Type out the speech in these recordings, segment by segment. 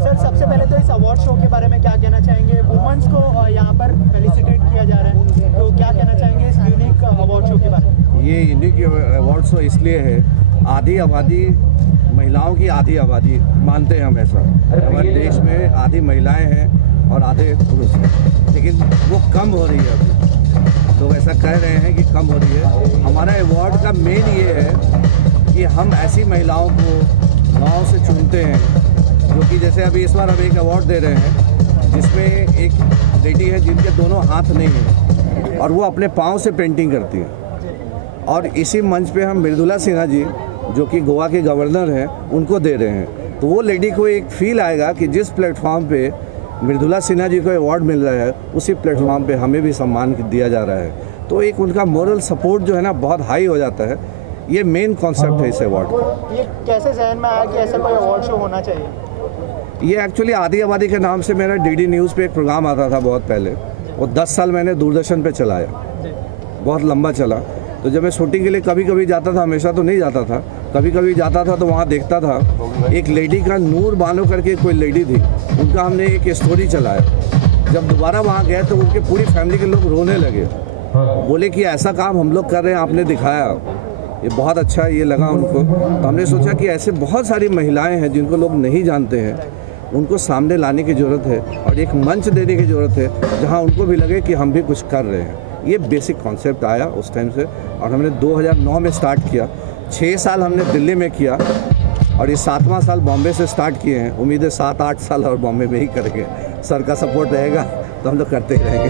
Sir, सबसे पहले तो इस अवार्ड शो के बारे में क्या कहना चाहेंगे? वुमेन्स को यहाँ पर फेलिसिटेट किया जा रहा है, तो क्या कहना चाहेंगे इस यूनिक अवार्ड शो के बारे में? ये यूनिक अवार्ड शो इसलिए है, आधी आबादी महिलाओं की आधी आबादी मानते हैं हम ऐसा। हमारे देश में आधी महिलाएं हैं और आधे पुरुष हैं, लेकिन वो कम हो रही है। अभी लोग ऐसा कह रहे हैं कि कम हो रही है। हमारा अवार्ड का मेन ये है कि हम ऐसी महिलाओं को गांव से चुनते हैं, जो कि जैसे अभी इस बार हम एक अवार्ड दे रहे हैं जिसमें एक लेडी है जिनके दोनों हाथ नहीं हैं और वो अपने पाँव से पेंटिंग करती हैं। और इसी मंच पे हम मृदुला सिन्हा जी, जो कि गोवा के गवर्नर हैं, उनको दे रहे हैं। तो वो लेडी को एक फील आएगा कि जिस प्लेटफॉर्म पे मृदुला सिन्हा जी को अवार्ड मिल रहा है, उसी प्लेटफॉर्म पे हमें भी सम्मान दिया जा रहा है। तो एक उनका मोरल सपोर्ट जो है ना, बहुत हाई हो जाता है। ये मेन कॉन्सेप्ट है इस अवार्ड का। ये कैसे जहन में आया कि ऐसा कोई अवार्ड शो होना चाहिए? ये एक्चुअली आधी आबादी के नाम से मेरा डीडी न्यूज़ पे एक प्रोग्राम आता था बहुत पहले, वो 10 साल मैंने दूरदर्शन पे चलाया, बहुत लंबा चला। तो जब मैं शूटिंग के लिए कभी कभी जाता था, हमेशा तो नहीं जाता था, कभी कभी जाता था, तो वहाँ देखता था एक लेडी का, नूर बानो करके कोई लेडी थी, उनका हमने एक स्टोरी चलाया। जब दोबारा वहाँ गए तो उनके पूरी फैमिली के लोग रोने लगे, बोले कि ऐसा काम हम लोग कर रहे हैं, आपने दिखाया, ये बहुत अच्छा ये लगा उनको। तो हमने सोचा कि ऐसे बहुत सारी महिलाएं हैं जिनको लोग नहीं जानते हैं, उनको सामने लाने की ज़रूरत है और एक मंच देने की ज़रूरत है जहां उनको भी लगे कि हम भी कुछ कर रहे हैं। ये बेसिक कॉन्सेप्ट आया उस टाइम से और हमने 2009 में स्टार्ट किया। 6 साल हमने दिल्ली में किया और ये 7वां साल बॉम्बे से स्टार्ट किए हैं। उम्मीद है 7-8 साल और बॉम्बे में ही करेंगे। सर का सपोर्ट रहेगा तो हम लोग करते ही रहेंगे।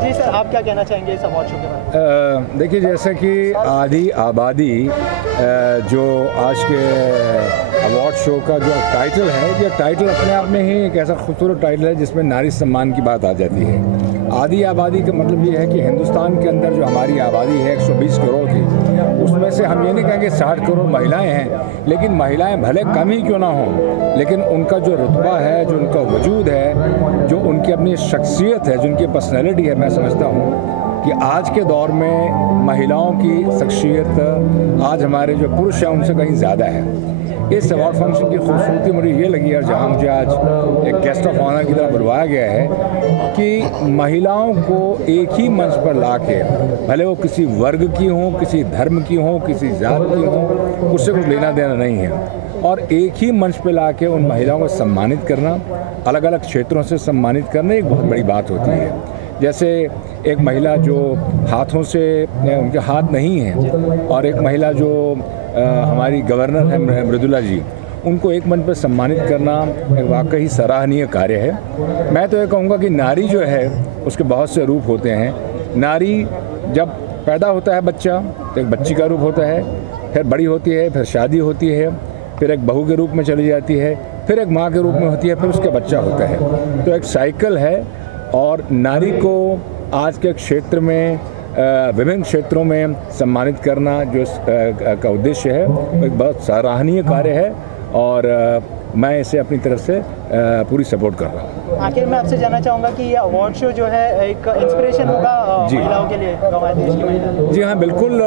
जी सर, आप क्या कहना चाहेंगे इस अवार्ड शो के बारे में? देखिए, जैसे कि आधी आबादी जो आज के अवार्ड शो का जो टाइटल है, ये टाइटल अपने आप में ही एक ऐसा खूबसूरत टाइटल है जिसमें नारी सम्मान की बात आ जाती है। आधी आबादी का मतलब ये है कि हिंदुस्तान के अंदर जो हमारी आबादी है 120 करोड़ की, उसमें से हम ये नहीं कहेंगे 60 करोड़ महिलाएं हैं, लेकिन महिलाएं भले कम ही क्यों ना हों, लेकिन उनका जो रुतबा है, जो उनका वजूद है, जो उनकी अपनी शख्सियत है, जो उनकी पर्सनैलिटी है, मैं समझता हूँ कि आज के दौर में महिलाओं की शख्सियत आज हमारे जो पुरुष हैं उनसे कहीं ज़्यादा है। इस अवार्ड फंक्शन की खूबसूरती मुझे ये लगी है, जहाँ मुझे आज एक गेस्ट ऑफ ऑनर की तरह बुलवाया गया है, कि महिलाओं को एक ही मंच पर ला के, भले वो किसी वर्ग की हों, किसी धर्म की हों, किसी जात की हों, उससे कुछ लेना देना नहीं है, और एक ही मंच पर ला के उन महिलाओं को सम्मानित करना, अलग अलग क्षेत्रों से सम्मानित करना एक बहुत बड़ी बात होती है। जैसे एक महिला जो हाथों से, उनके हाथ नहीं हैं, और एक महिला जो हमारी गवर्नर है मृदुला जी, उनको एक मंच पर सम्मानित करना एक वाकई सराहनीय कार्य है। मैं तो ये कहूँगा कि नारी जो है उसके बहुत से रूप होते हैं। नारी जब पैदा होता है बच्चा, तो एक बच्ची का रूप होता है, फिर बड़ी होती है, फिर शादी होती है, फिर एक बहू के रूप में चली जाती है, फिर एक माँ के रूप में होती है, फिर उसका बच्चा होता है। तो एक साइकिल है, और नारी को आज के क्षेत्र में, विभिन्न क्षेत्रों में सम्मानित करना जो का उद्देश्य है, वो एक बहुत सराहनीय कार्य है, और मैं इसे अपनी तरफ से पूरी सपोर्ट कर रहा हूँ। आखिर में आपसे जानना चाहूँगा कि ये अवार्ड शो जो है एक इंस्पिरेशन होगा महिलाओं के लिए, हमारे देश की महिलाओं? जी हाँ, बिल्कुल।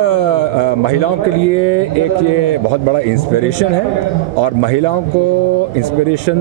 महिलाओं के लिए एक ये बहुत बड़ा इंस्पिरेशन है, और महिलाओं को इंस्पिरेशन,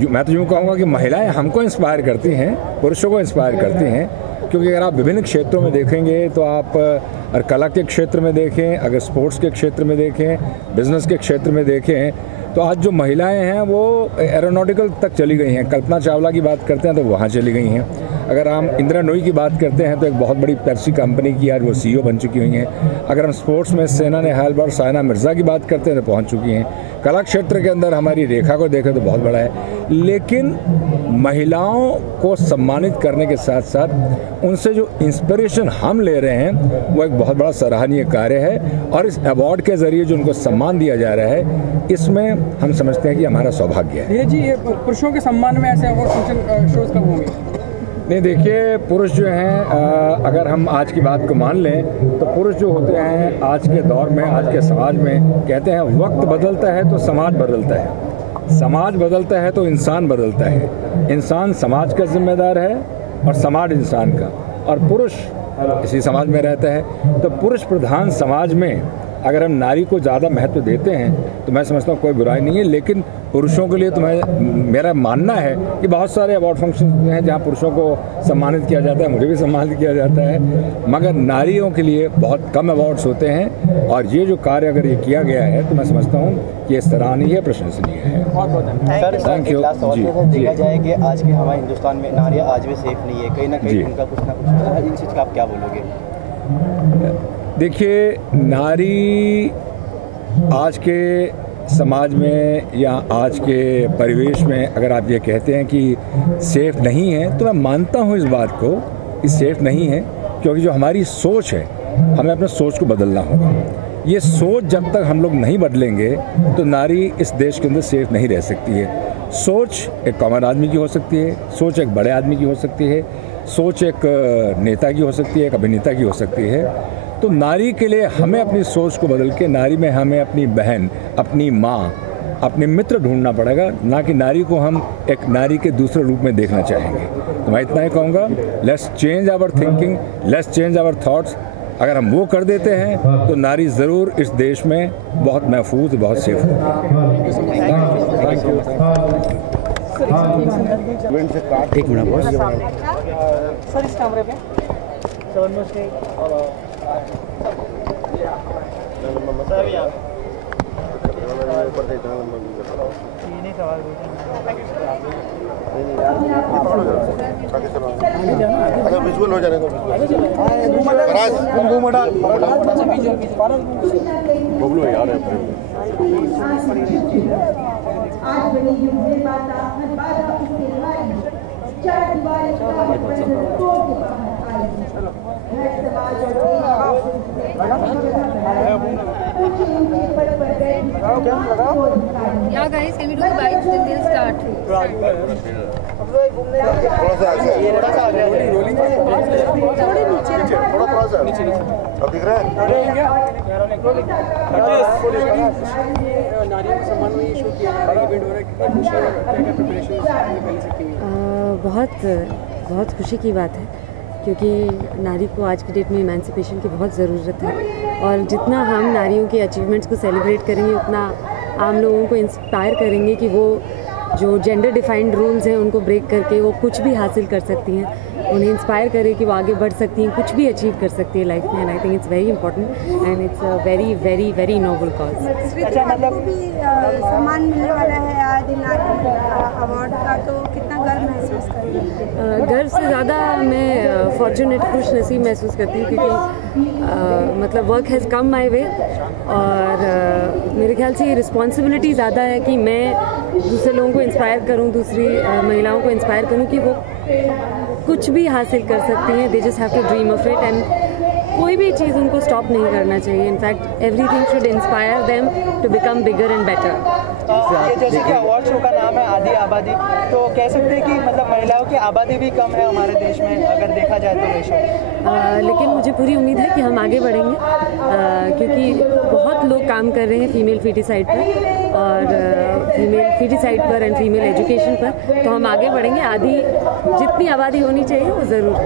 मैं तो यूँ कहूँगा कि महिलाएं हमको इंस्पायर करती हैं, पुरुषों को इंस्पायर करती हैं, क्योंकि अगर आप विभिन्न क्षेत्रों में देखेंगे तो आप अगर कला के क्षेत्र में देखें, अगर स्पोर्ट्स के क्षेत्र में देखें, बिजनेस के क्षेत्र में देखें, तो आज जो महिलाएं हैं वो एरोनॉटिकल तक चली गई हैं। कल्पना चावला की बात करते हैं तो वहाँ चली गई हैं। अगर हम इंदिरा नोई की बात करते हैं तो एक बहुत बड़ी पेप्सी कंपनी की आज वो CEO बन चुकी हुई हैं। अगर हम स्पोर्ट्स में सेना नेहवाल और साइना मिर्ज़ा की बात करते हैं तो पहुँच चुकी हैं। कला क्षेत्र के अंदर हमारी रेखा को देखें तो बहुत बड़ा है। लेकिन महिलाओं को सम्मानित करने के साथ साथ उनसे जो इंस्पिरेशन हम ले रहे हैं वो एक बहुत बड़ा सराहनीय कार्य है, और इस अवार्ड के ज़रिए जो उनको सम्मान दिया जा रहा है, इसमें हम समझते हैं कि हमारा सौभाग्य है। जी, ये पुरुषों के सम्मान में ऐसे अवार्ड फंक्शन शोज कब होंगे? नहीं, देखिए, पुरुष जो हैं, अगर हम आज की बात को मान लें तो पुरुष जो होते हैं आज के दौर में, आज के समाज में, कहते हैं वक्त बदलता है तो समाज बदलता है, समाज बदलता है तो इंसान बदलता है, इंसान समाज का जिम्मेदार है और समाज इंसान का, और पुरुष इसी समाज में रहता है। तो पुरुष प्रधान समाज में अगर हम नारी को ज़्यादा महत्व देते हैं तो मैं समझता हूँ कोई बुराई नहीं है। लेकिन पुरुषों के लिए तो मेरा मानना है कि बहुत सारे अवार्ड फंक्शन हैं जहाँ पुरुषों को सम्मानित किया जाता है, मुझे भी सम्मानित किया जाता है, मगर नारियों के लिए बहुत कम अवार्ड्स होते हैं। और ये जो कार्य अगर ये किया गया है तो मैं समझता हूँ कि ये सराहनीय, प्रशंसनीय है। थैंक यू जी। देखा जाए कि आज के हमारे हिंदुस्तान में नारियाँ आज भी सेफ नहीं है, कहीं ना कहीं उनका कुछ ना कुछ, इन चीज़ का आप क्या बोलोगे? देखिए, नारी आज के समाज में या आज के परिवेश में अगर आप ये कहते हैं कि सेफ नहीं है तो मैं मानता हूँ इस बात को कि सेफ नहीं है, क्योंकि जो हमारी सोच है, हमें अपने सोच को बदलना होगा। ये सोच जब तक हम लोग नहीं बदलेंगे तो नारी इस देश के अंदर सेफ नहीं रह सकती है। सोच एक कॉमन आदमी की हो सकती है, सोच एक बड़े आदमी की हो सकती है, सोच एक नेता की हो सकती है, एक अभिनेता की हो सकती है। तो नारी के लिए हमें अपनी सोच को बदल के नारी में हमें अपनी बहन, अपनी माँ, अपने मित्र ढूंढना पड़ेगा, ना कि नारी को हम एक नारी के दूसरे रूप में देखना चाहेंगे। तो मैं इतना ही कहूँगा, let's change our thinking, let's change our thoughts. अगर हम वो कर देते हैं तो नारी ज़रूर इस देश में बहुत महफूज, बहुत सेफ होगी। एक मिनट बॉस। सर इस कैमरे पे विजुअल हो जाएगा। बबलू यार Yeah, guys, can we do the bites? Then they'll start. थोड़ा सा अब दिख रहा है। नारियों के सम्मान में ये शो किया जा रहा है, इवेंट हो रहा है, प्रिपरेशन पहले से की हुई? बहुत खुशी की बात है, क्योंकि नारी को आज की डेट में इमेंसिपेशन की बहुत ज़रूरत है। और जितना हम नारियों के अचीवमेंट्स को सेलिब्रेट करेंगे उतना आम लोगों को इंस्पायर करेंगे कि वो जो जेंडर डिफाइंड रूल्स हैं उनको ब्रेक करके वो कुछ भी हासिल कर सकती हैं, उन्हें इंस्पायर करें कि वो आगे बढ़ सकती हैं, कुछ भी अचीव कर सकती है लाइफ में। And I think it's very important and it's a very very very noble cause. अच्छा, मतलब भी सम्मान मिलने वाला है आज अवार्ड का, तो कितना गर्व महसूस कर रही है? गर्व से ज़्यादा मैं फॉर्चुनेट, खुश नसीब महसूस करती हूँ, क्योंकि मतलब वर्क हैज़ कम माई वे और मेरे ख्याल से ये रिस्पॉन्सिबिलिटी ज़्यादा है कि मैं दूसरे लोगों को इंस्पायर करूं, दूसरी महिलाओं को इंस्पायर करूं कि वो कुछ भी हासिल कर सकती हैं। They just have to dream of it and कोई भी चीज़ उनको स्टॉप नहीं करना चाहिए। In fact everything should inspire them to become bigger and better. ये जैसे कि अवार्ड शो का नाम है आधी आबादी, तो कह सकते हैं कि मतलब महिलाओं की आबादी भी कम है हमारे देश में अगर देखा जाए तो रेशो। लेकिन मुझे पूरी उम्मीद है कि हम आगे बढ़ेंगे, क्योंकि बहुत लोग काम कर रहे हैं फीमेल फीटिसाइड पर और फीमेल फीटिसाइड पर एंड फीमेल एजुकेशन पर, तो हम आगे बढ़ेंगे। आधी जितनी आबादी होनी चाहिए वो ज़रूर।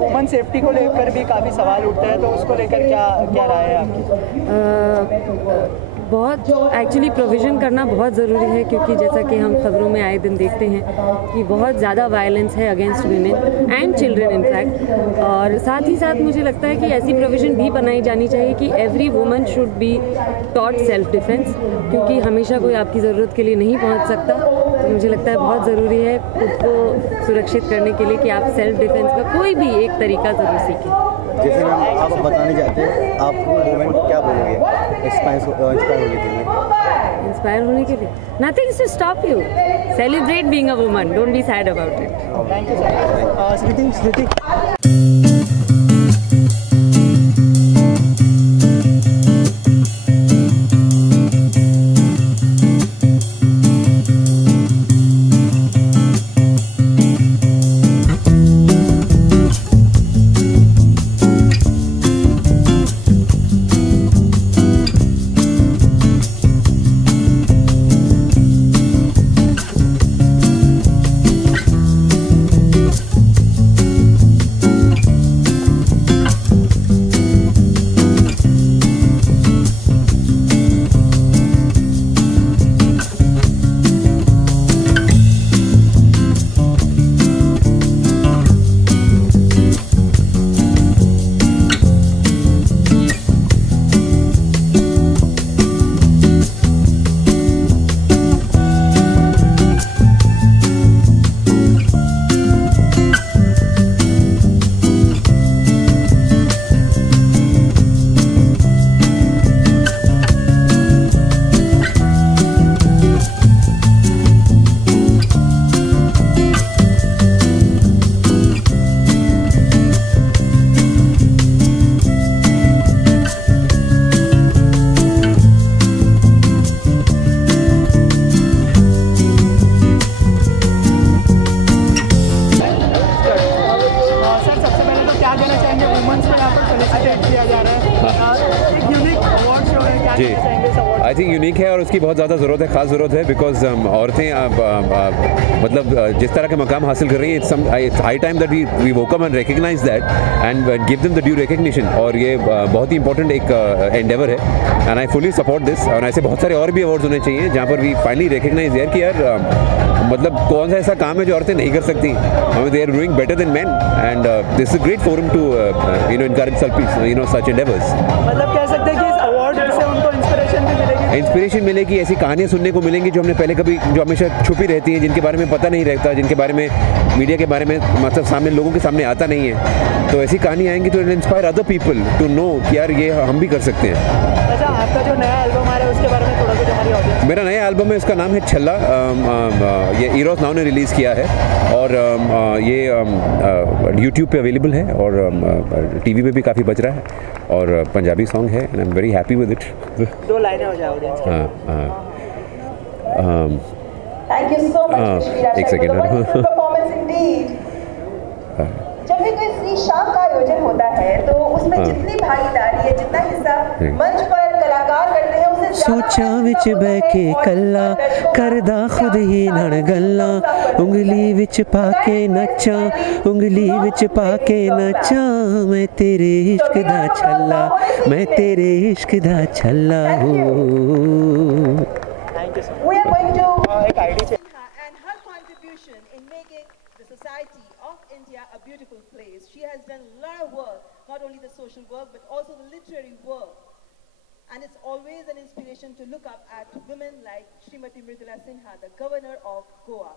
वुमन सेफ्टी को लेकर भी काफ़ी सवाल उठते हैं, तो उसको लेकर क्या राय है आपकी? बहुत एक्चुअली प्रोविज़न करना बहुत ज़रूरी है, क्योंकि जैसा कि हम खबरों में आए दिन देखते हैं कि बहुत ज़्यादा वायलेंस है against women and children in fact. और साथ ही साथ मुझे लगता है कि ऐसी प्रोविज़न भी बनाई जानी चाहिए कि every woman should be taught self defence, क्योंकि हमेशा कोई आपकी ज़रूरत के लिए नहीं पहुंच सकता। तो मुझे लगता है बहुत ज़रूरी है खुद को सुरक्षित करने के लिए कि आप सेल्फ डिफेंस का कोई भी एक तरीका ज़रूर सीखें। जैसे मैम आप बताने चाहते हैं, आपको वुमेन को क्या बोलोगे इंस्पायर होने के लिए? Nothing to stop you, celebrate being a woman, don't be sad about it. Thank you sir. Smriti think unique है और उसकी बहुत ज़्यादा ज़रूरत है, ख़ास ज़रूरत है, बिकॉज औरतें मतलब जिस तरह के मकाम हासिल कर रही हैं, it's high time that we welcome and recognise that and give them the due recognition. और ये बहुत ही इंपॉर्टेंट एक एंडेवर है and I fully support this. और ऐसे बहुत सारे और भी अवार्ड्स होने चाहिए जहाँ पर वी फाइनली रिकग्नाइज यार कि यार मतलब कौन सा ऐसा काम है जो औरतें नहीं कर सकती, they are doing better than men and this is great forum to encourage such endeavors। मतलब कह सकते हैं कि इस अवार्ड से उनको इंस्पिरेशन भी मिलेगी। इंस्पिरेशन मिलेगी, ऐसी कहानियाँ सुनने को मिलेंगी जो हमने पहले कभी, जो हमेशा छुपी रहती हैं, जिनके बारे में पता नहीं रहता, जिनके बारे में मीडिया के बारे में मतलब सामने लोगों के सामने आता नहीं है। तो ऐसी कहानी आएंगी तो it inspire other people to know कि यार ये हम भी कर सकते हैं। अच्छा, आपका जो नया एल्बम आ रहा है उसके बारे में थोड़ा कुछ हमारी ऑडियंस। मेरा नया एल्बम है, उसका नाम है छल्ला। ये इरोस नाउ ने रिलीज़ किया है और ये यूट्यूब पे अवेलेबल है और टीवी पे भी काफ़ी बज रहा है और पंजाबी सॉन्ग है and I am very happy with it. 2 लाइनें हो जाए ऑडियंस की। Thank you so much. एक सेकेंड। Performance Indeed. जब भी कोई स्त्री शाम का आयोजन होता है तो उसमें जितनी भागीदारी है, जितना हिस्सा मंच पर कलाकार करते हैं, उसे सोचा विच बह के कल्ला करदा खुद ही नड़ गल्ला, उंगली विच पाके नचा, उंगली विच पाके नचा, मैं तेरे इश्क दा छल्ला, मैं तेरे इश्क दा छल्ला हूँ। We are going to एक आईडी चाहिए। and her contribution in making the society of India a beautiful place. She has done a lot of work, not only the social work but also the literary work. And it's always an inspiration to look up at women like Srimati Mridula Sinha, the governor of Goa.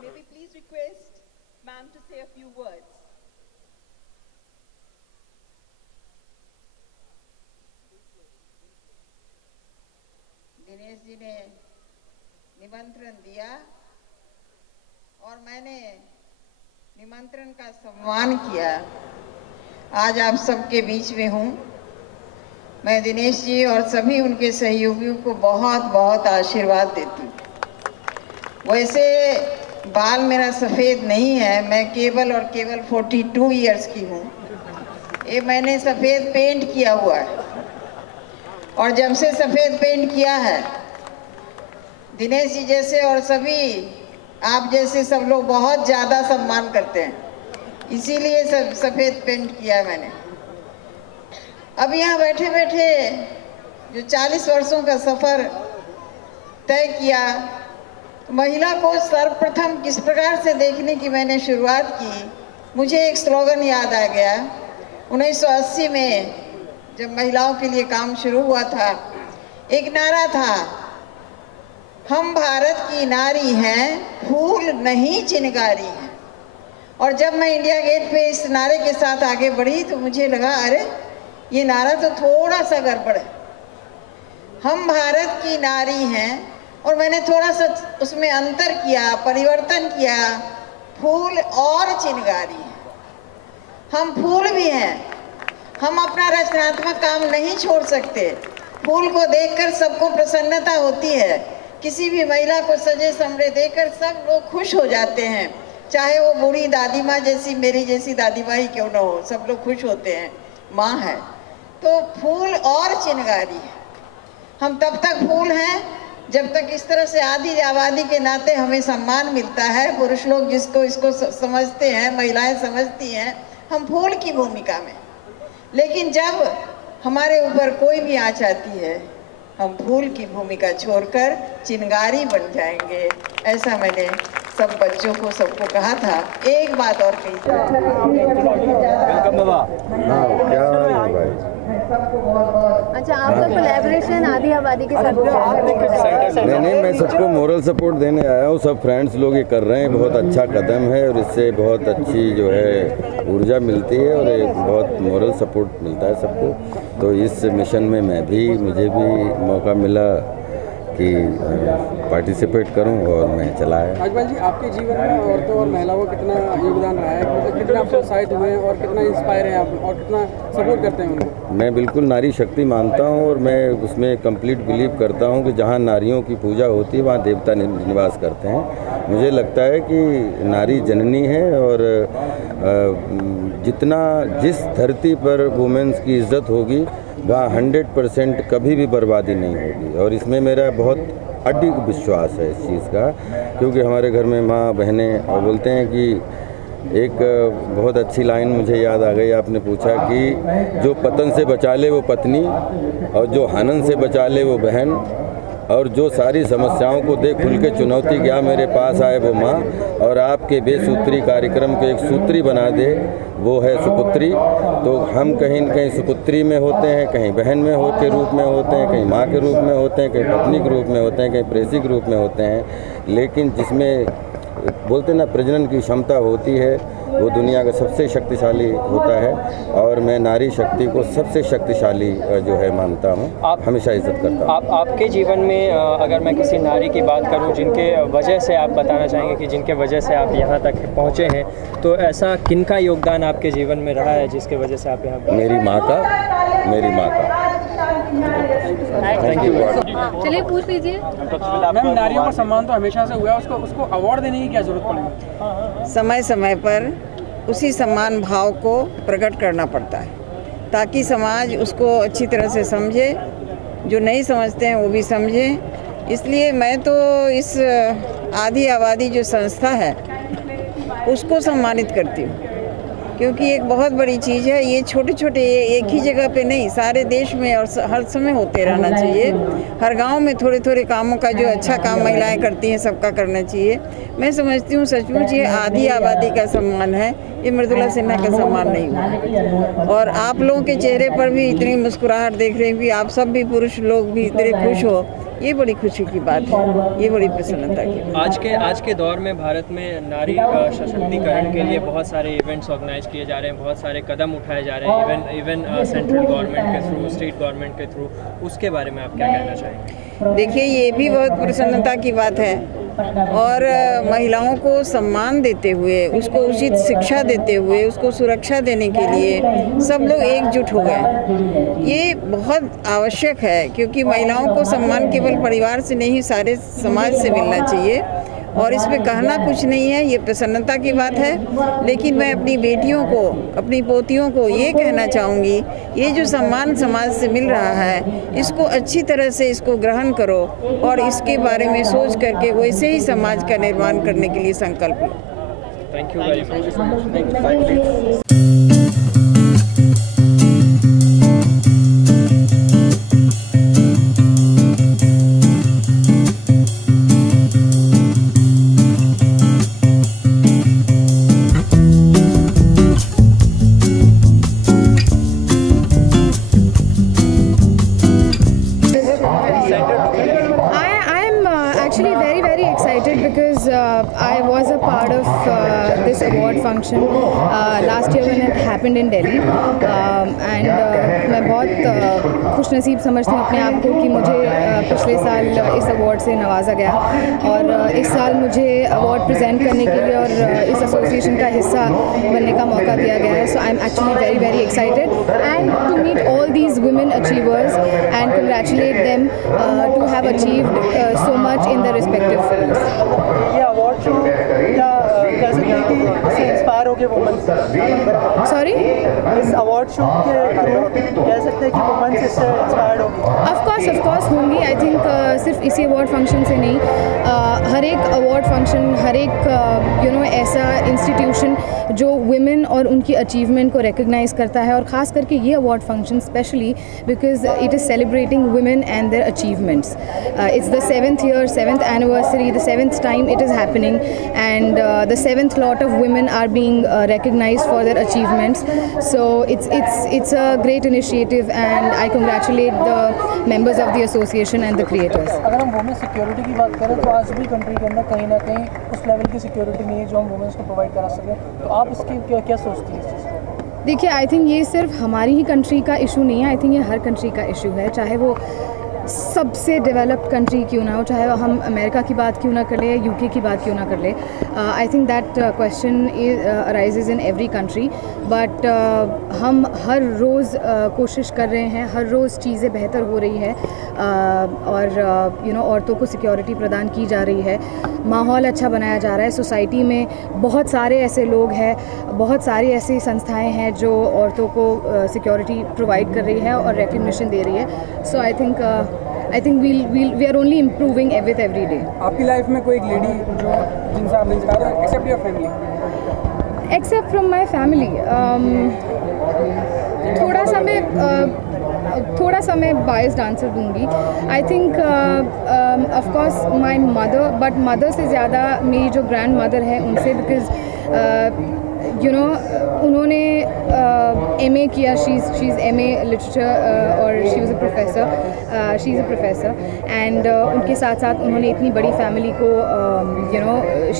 May we please request ma'am to say a few words. Dinesh ji ने निमंत्रण दिया और मैंने निमंत्रण का सम्मान किया। आज आप सबके बीच में हूँ। मैं दिनेश जी और सभी उनके सहयोगियों को बहुत बहुत आशीर्वाद देती हूँ। वैसे बाल मेरा सफ़ेद नहीं है, मैं केवल और केवल 42 इयर्स की हूँ। ये मैंने सफ़ेद पेंट किया हुआ है और जब से सफ़ेद पेंट किया है, दिनेश जी जैसे और सभी आप जैसे सब लोग बहुत ज़्यादा सम्मान करते हैं, इसीलिए सब सफ़ेद पेंट किया है मैंने। अब यहाँ बैठे बैठे जो 40 वर्षों का सफ़र तय किया, महिला को सर्वप्रथम किस प्रकार से देखने की मैंने शुरुआत की, मुझे एक स्लोगन याद आ गया। 1980 में जब महिलाओं के लिए काम शुरू हुआ था, एक नारा था, हम भारत की नारी हैं, फूल नहीं चिनगारी हैं। और जब मैं इंडिया गेट पे इस नारे के साथ आगे बढ़ी तो मुझे लगा अरे ये नारा तो थोड़ा सा गड़बड़ है। हम भारत की नारी हैं और मैंने थोड़ा सा उसमें अंतर किया, परिवर्तन किया, फूल और चिनगारी है। हम फूल भी हैं, हम अपना रचनात्मक काम नहीं छोड़ सकते। फूल को देखकर सबको प्रसन्नता होती है, किसी भी महिला को सजे संवरे देखकर सब लोग खुश हो जाते हैं, चाहे वो बूढ़ी दादी माँ जैसी मेरी जैसी दादी माँ ही क्यों ना हो, सब लोग खुश होते हैं, माँ है। तो फूल और चिनगारी है। हम तब तक फूल हैं जब तक इस तरह से आदि आबादी के नाते हमें सम्मान मिलता है। पुरुष लोग जिसको इसको समझते हैं, महिलाएं समझती हैं, हम फूल की भूमिका में। लेकिन जब हमारे ऊपर कोई भी आँच आती है, हम फूल की भूमिका छोड़कर चिनगारी बन जाएंगे। ऐसा मैंने सब बच्चों को सबको कहा था। एक बात और कही थी। अच्छा, आपका कोलैबोरेशन आदि आबादी के साथ नहीं, मैं सबको मोरल सपोर्ट देने आया हूँ। सब फ्रेंड्स लोग ये कर रहे हैं, बहुत अच्छा कदम है और इससे बहुत अच्छी जो है ऊर्जा मिलती है और एक बहुत मोरल सपोर्ट मिलता है सबको। तो इस मिशन में मुझे भी मौका मिला कि पार्टिसिपेट करूं और मैं चला आया। अकबर जी, आपके जीवन में औरतों और महिलाओं का कितना योगदान रहा है, मतलब कितना आप प्रोत्साहित हुए हैं और कितना इंस्पायर हैं आप और कितना सपोर्ट करते हैं उनको? मैं बिल्कुल नारी शक्ति मानता हूं और मैं उसमें कंप्लीट बिलीव करता हूं कि जहां नारियों की पूजा होती है वहां देवता निवास करते हैं। मुझे लगता है कि नारी जननी है और जिस धरती पर वुमेन्स की इज्जत होगी वहाँ 100% कभी भी बर्बादी नहीं होगी और इसमें मेरा बहुत अडिग विश्वास है इस चीज़ का, क्योंकि हमारे घर में माँ बहनें और बोलते हैं कि एक बहुत अच्छी लाइन मुझे याद आ गई, आपने पूछा कि जो पतन से बचा ले वो पत्नी और जो हनन से बचा ले वो बहन और जो सारी समस्याओं को देख खुल के चुनौती क्या मेरे पास आए वो माँ और आपके बेसूत्री कार्यक्रम को एक सूत्री बना दे वो है सुपुत्री। तो हम कहीं न कहीं सुपुत्री में होते हैं, कहीं बहन में के रूप में होते हैं, कहीं माँ के रूप में होते हैं, कहीं पत्नी के रूप में होते हैं, कहीं प्रेसी के रूप में होते हैं, लेकिन जिसमें बोलते ना प्रजनन की क्षमता होती है वो दुनिया का सबसे शक्तिशाली होता है और मैं नारी शक्ति को सबसे शक्तिशाली जो है मानता हूँ, हमेशा इज्जत करता हूँ। आपके जीवन में अगर मैं किसी नारी की बात करूँ जिनके वजह से आप बताना चाहेंगे कि जिनके वजह से आप यहाँ तक पहुँचे हैं, तो ऐसा किन का योगदान आपके जीवन में रहा है जिसके वजह से आप यहाँ? मेरी माँ का। Thank you. चलिए पूछ लीजिए। मैम, नारियों का सम्मान तो हमेशा से हुआ है, उसको अवार्ड देने की क्या जरूरत पड़ेगी? समय समय पर उसी सम्मान भाव को प्रकट करना पड़ता है ताकि समाज उसको अच्छी तरह से समझे, जो नहीं समझते हैं वो भी समझें। इसलिए मैं तो इस आधी आबादी जो संस्था है उसको सम्मानित करती हूँ, क्योंकि एक बहुत बड़ी चीज़ है। ये छोटे छोटे एक ही जगह पे नहीं, सारे देश में और हर समय होते रहना चाहिए। हर गांव में थोड़े थोड़े कामों का जो अच्छा काम महिलाएं करती हैं सबका करना चाहिए। मैं समझती हूँ सचमुच ये आधी आबादी का सम्मान है, ये मृदुला सिन्हा का सम्मान नहीं हुआ। और आप लोगों के चेहरे पर भी इतनी मुस्कुराहट देख रहे हैं कि आप सब भी पुरुष लोग भी इतने खुश हो, ये बड़ी खुशी की बात है, ये बड़ी प्रसन्नता की। आज के दौर में भारत में नारी सशक्तिकरण के लिए बहुत सारे इवेंट्स ऑर्गेनाइज किए जा रहे हैं, बहुत सारे कदम उठाए जा रहे हैं, इवन सेंट्रल गवर्नमेंट के थ्रू, स्टेट गवर्नमेंट के थ्रू। उसके बारे में आप क्या कहना चाहेंगे? देखिए, ये भी बहुत प्रसन्नता की बात है और महिलाओं को सम्मान देते हुए, उसको उचित शिक्षा देते हुए, उसको सुरक्षा देने के लिए सब लोग एकजुट हो गए। ये बहुत आवश्यक है, क्योंकि महिलाओं को सम्मान केवल परिवार से नहीं सारे समाज से मिलना चाहिए और इसमें कहना कुछ नहीं है, ये प्रसन्नता की बात है। लेकिन मैं अपनी बेटियों को, अपनी पोतियों को ये कहना चाहूँगी, ये जो सम्मान समाज से मिल रहा है इसको अच्छी तरह से इसको ग्रहण करो और इसके बारे में सोच करके वैसे ही समाज का निर्माण करने के लिए संकल्प लो। Thank you very much. I was a part of this award function last year when it happened in Delhi and मैं बहुत खुशनसीब समझती हूँ अपने आप को कि मुझे पिछले साल इस अवार्ड से नवाजा गया और इस साल मुझे अवार्ड प्रेजेंट करने के लिए और इस एसोसिएशन का हिस्सा बनने का मौका दिया गया है। So I am actually very very excited and to meet all these women achievers and congratulate them to have achieved so much in the respective fields. ये अवार्ड शो क्या कह सकते हैं कि इससे इंस्पायर हो गए वुमेन? सॉरी, इस अवार्ड शो के थ्रू कह सकते हैं कि वुमेन इससे इंस्पायर्ड होगी? ऑफ कोर्स होंगी। आई थिंक सिर्फ इसी अवार्ड फंक्शन से नहीं, हर एक अवार्ड फंक्शन, हर एक ऐसा इंस्टीट्यूशन जो वुमेन और उनकी अचीवमेंट को रिकग्नाइज करता है और ख़ास करके ये award function specially because it is celebrating women and their achievements. It's the 7th year, 7th anniversary, the 7th time it is happening and the 7th lot of women are being recognized for their achievements. So it's a great initiative and I congratulate the members of the association and the creators. अगर हम women security की बात करें तो आज भी country के अंदर कहीं ना कहीं उस लेवल की सिक्योरिटी नहीं है जो हम वुमेन्स को प्रोवाइड करा सकें, तो आप इसकी क्या सोचती हैं इस चीज़ को? देखिए, आई थिंक ये सिर्फ हमारी ही कंट्री का इशू नहीं है, आई थिंक ये हर कंट्री का इशू है, चाहे वो सबसे डेवलप्ड कंट्री क्यों ना हो, चाहे हम अमेरिका की बात क्यों ना कर ले, यूके की बात क्यों ना कर ले। I think that question arises in every country, but हम हर रोज़ कोशिश कर रहे हैं, हर रोज़ चीज़ें बेहतर हो रही है और औरतों को सिक्योरिटी प्रदान की जा रही है, माहौल अच्छा बनाया जा रहा है। सोसाइटी में बहुत सारे ऐसे लोग हैं, बहुत सारी ऐसी संस्थाएं हैं जो औरतों को सिक्योरिटी प्रोवाइड कर रही है और रिकग्निशन दे रही है। So I think we are only improving with every day. आपकी लाइफ में कोई एक लेडी जो जिनसे आप इंस्पायर हो, except your family? Except from my family, थोड़ा सा मैं बायस्ड आंसर दूंगी। I think of course my mother, but mother से ज़्यादा मेरी जो ग्रैंड मदर है उनसे, बिकॉज उन्होंने MA किया, शी इज़ MA लिटरेचर और she is a professor and उनके साथ साथ उन्होंने इतनी बड़ी फैमिली को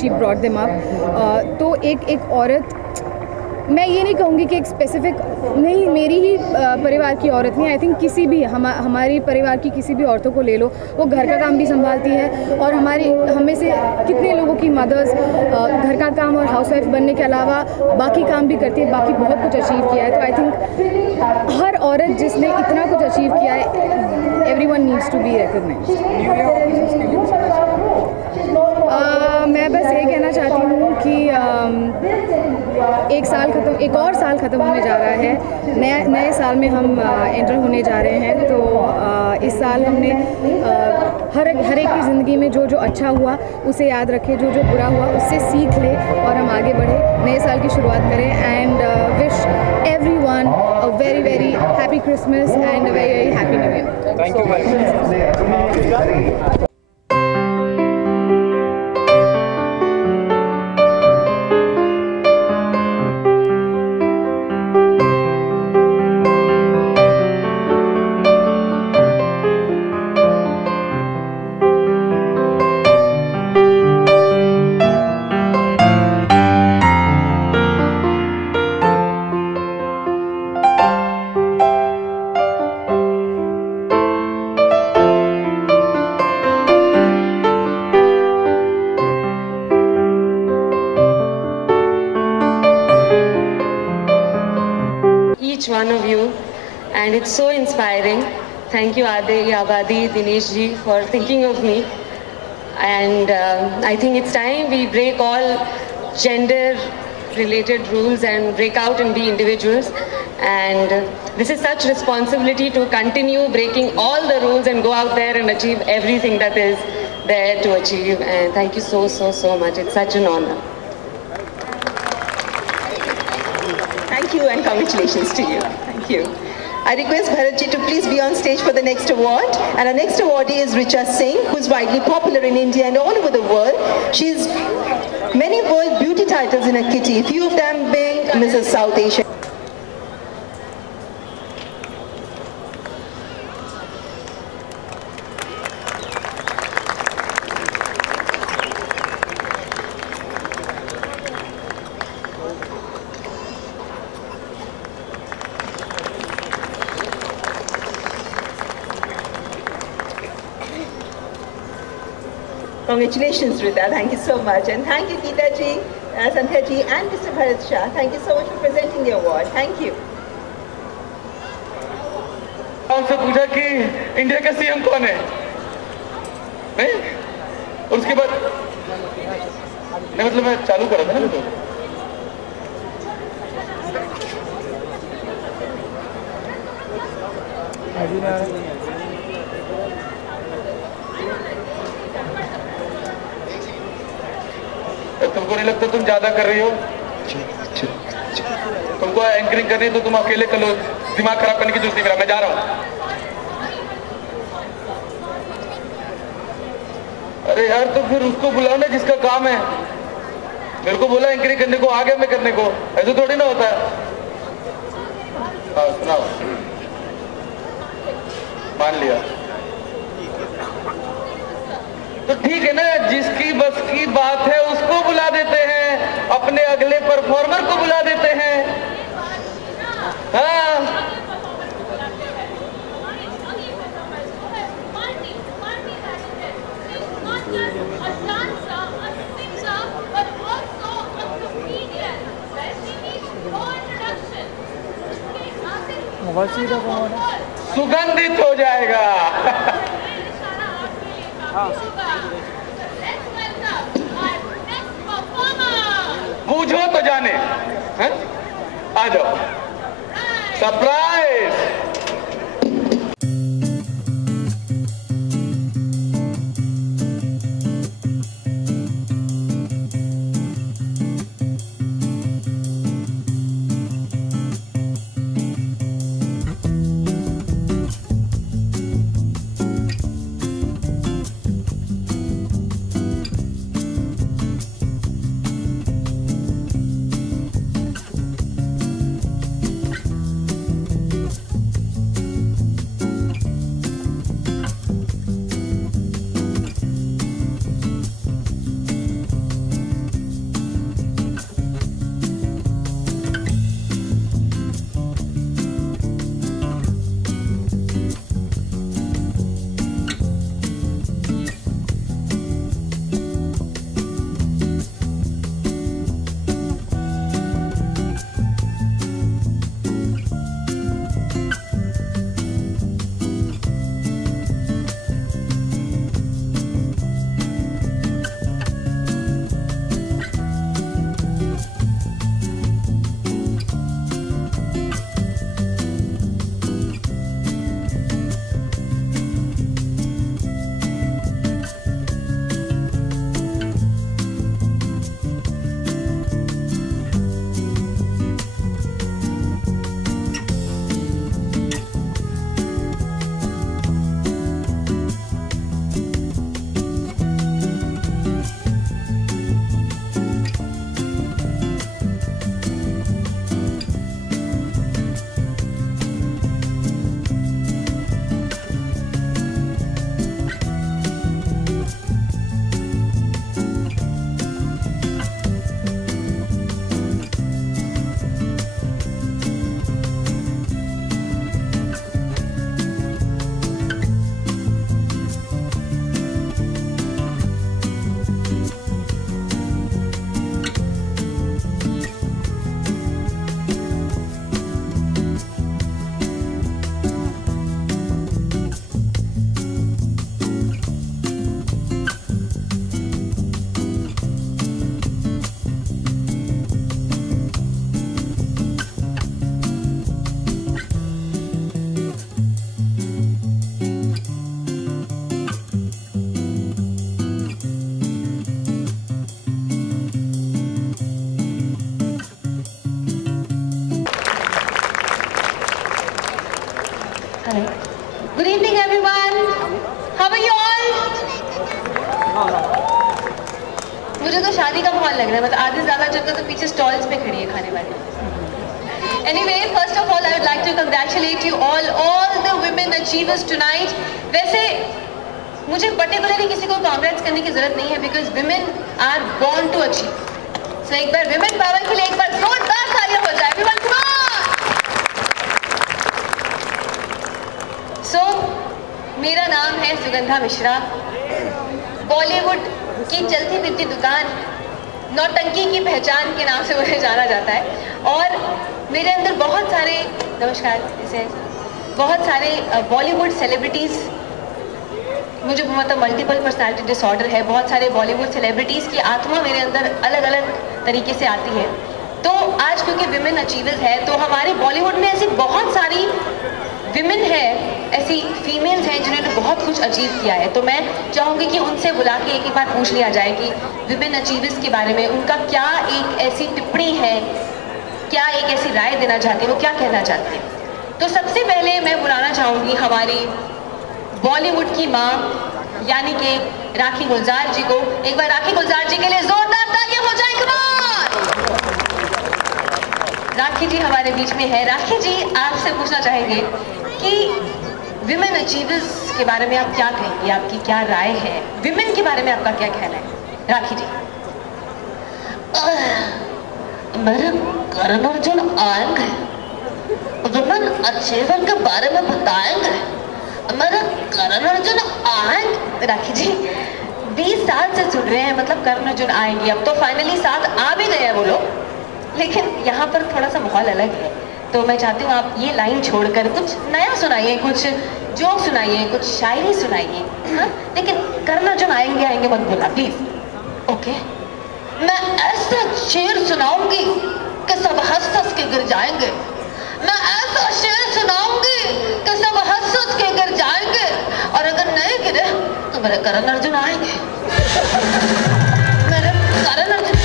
शी ब्रॉट देम अप। तो एक औरत, मैं ये नहीं कहूँगी कि एक स्पेसिफिक, नहीं, मेरी ही परिवार की औरत नहीं, आई थिंक किसी भी हमारी परिवार की किसी भी औरतों को ले लो, वो घर का काम भी संभालती है और हमें से कितने लोगों की मदर्स घर का काम और हाउसवाइफ बनने के अलावा बाकी काम भी करती है, बाकी बहुत कुछ अचीव किया है। तो आई थिंक हर औरत जिसने इतना कुछ अचीव किया है, everyone needs to be recognised. मैं बस ये कहना चाहती हूँ कि एक और साल ख़त्म होने जा रहा है, नए साल में हम एंटर होने जा रहे हैं। तो इस साल हमने हर एक की ज़िंदगी में जो अच्छा हुआ उसे याद रखें, जो बुरा हुआ उससे सीख ले और हम आगे बढ़े, नए साल की शुरुआत करें। And wish everyone a very very happy Christmas and a very very happy new year. Thank you very much. One of you, and it's so inspiring. Thank you Ade, Abadi, Dinesh ji for thinking of me, and I think it's time we break all gender related rules and break out and be individuals, and this is such responsibility to continue breaking all the rules and go out there and achieve everything that is there to achieve. And thank you so much. It's such an honor. Thank you and congratulations to you. Thank you. I request Bharat ji to please be on stage for the next award. And our next awardee is Richa Singh, who is widely popular in India and all over the world. She has many world beauty titles in her kitty, few of them being Mrs. South Asia. Congratulations, Rita. Thank you so much. And thank you, Geeta ji, Sandhya ji, and Mr. Bharat Shah. Thank you so much for presenting the award. Thank you. उनसे पूछा कि India का CM कौन है, नहीं? और उसके बाद नहीं, मतलब मैं चालू करा था ना, तुमको नहीं लगता तुम ज्यादा कर रही हो? तुमको एंकरिंग करनी है तो तुम अकेले कर लो, दिमाग खराब करने की जरूरत नहीं, मेरा मैं जा रहा हूं। अरे यार तो फिर उसको बुलाओ ना जिसका काम है। मेरे को बोला एंकरिंग करने को, आ गया मैं करने को, ऐसे थोड़ी ना होता है। हाँ सुनाओ, मान लिया तो ठीक है ना, जिसकी बस की बात है उसको बुला देते हैं, अपने अगले परफॉर्मर को बुला देते हैं। हाँ सुगंधित हो जाएगा। पूछो तो जाने, हैं? आ जाओ, surprise. Good evening, everyone. How are you all? मुझे तो शादी का माहौल लग रहा है, मतलब आधे ज्यादा जगह तो पीछे स्टॉल्स पे खड़ी है खाने वाली। Anyway, first of all, I would like to congratulate you all the women achievers tonight. वैसे मुझे particularly किसी को congrats करने की जरूरत नहीं है, because women are born to achieve. So एक बार women power के लिए एक बार जोरदार तालियां हो जाए, everyone come on! So मेरा नाम है सुगंधा मिश्रा। बॉलीवुड की चलती फिरती दुकान, नौटंकी की पहचान के नाम से मुझे जाना जाता है, और मेरे अंदर बहुत सारे बहुत सारे बॉलीवुड सेलिब्रिटीज़, मुझे मतलब मल्टीपल पर्सनालिटी डिसऑर्डर है, बहुत सारे बॉलीवुड सेलिब्रिटीज़ की आत्मा मेरे अंदर अलग अलग तरीके से आती है। तो आज क्योंकि विमेन अचीवर्स है, तो हमारे बॉलीवुड में ऐसी बहुत सारी विमेन है, ऐसी फीमेल्स हैं जिन्होंने बहुत कुछ अचीव किया है। तो मैं चाहूँगी कि उनसे बुला के एक बार पूछ लिया जाए कि विमेन अचीवर्स के बारे में उनका क्या एक ऐसी टिप्पणी है, क्या एक ऐसी राय देना चाहती है, वो क्या कहना चाहती है। तो सबसे पहले मैं बुलाना चाहूँगी हमारी बॉलीवुड की माँ यानी कि राखी गुलजार जी को। एक बार राखी गुलजार जी के लिए जोरदार तालियां हो जाए। कमाल! राखी जी हमारे बीच में है। राखी जी, आपसे पूछना चाहेंगे कि विमेन अचीवर्स के बारे में आप क्या कहेंगे, आपकी क्या राय है, विमेन के बारे में आपका क्या कहना है? राखी जी। मेरे करण अर्जुन आएंगे, विमेन अचीवर के बारे में बताएंगे, मेरे करण अर्जुन आएंगे। राखी जी 20 साल से सुन रहे हैं, मतलब करण अर्जुन आएंगे, अब तो फाइनली साथ आ भी गए हैं वो लोग, लेकिन यहाँ पर थोड़ा सा माहौल अलग है। तो मैं चाहती हूँ आप ये लाइन छोड़कर कुछ नया सुनाइए, कुछ जोक सुनाइए, कुछ शायरी सुनाइए, हाँ? लेकिन करण अर्जुन आएंगे आएंगे मत बोला प्लीज। ओके, मैं ऐसा शेर सुनाऊंगी कि सब हंस हंस के गिर जाएंगे। मैं ऐसा शेर सुनाऊंगी कि सब हंस हंस के गिर जाएंगे, और अगर नहीं गिरे तो मेरे करण अर्जुन आएंगे। मेरे करण अर्जुन,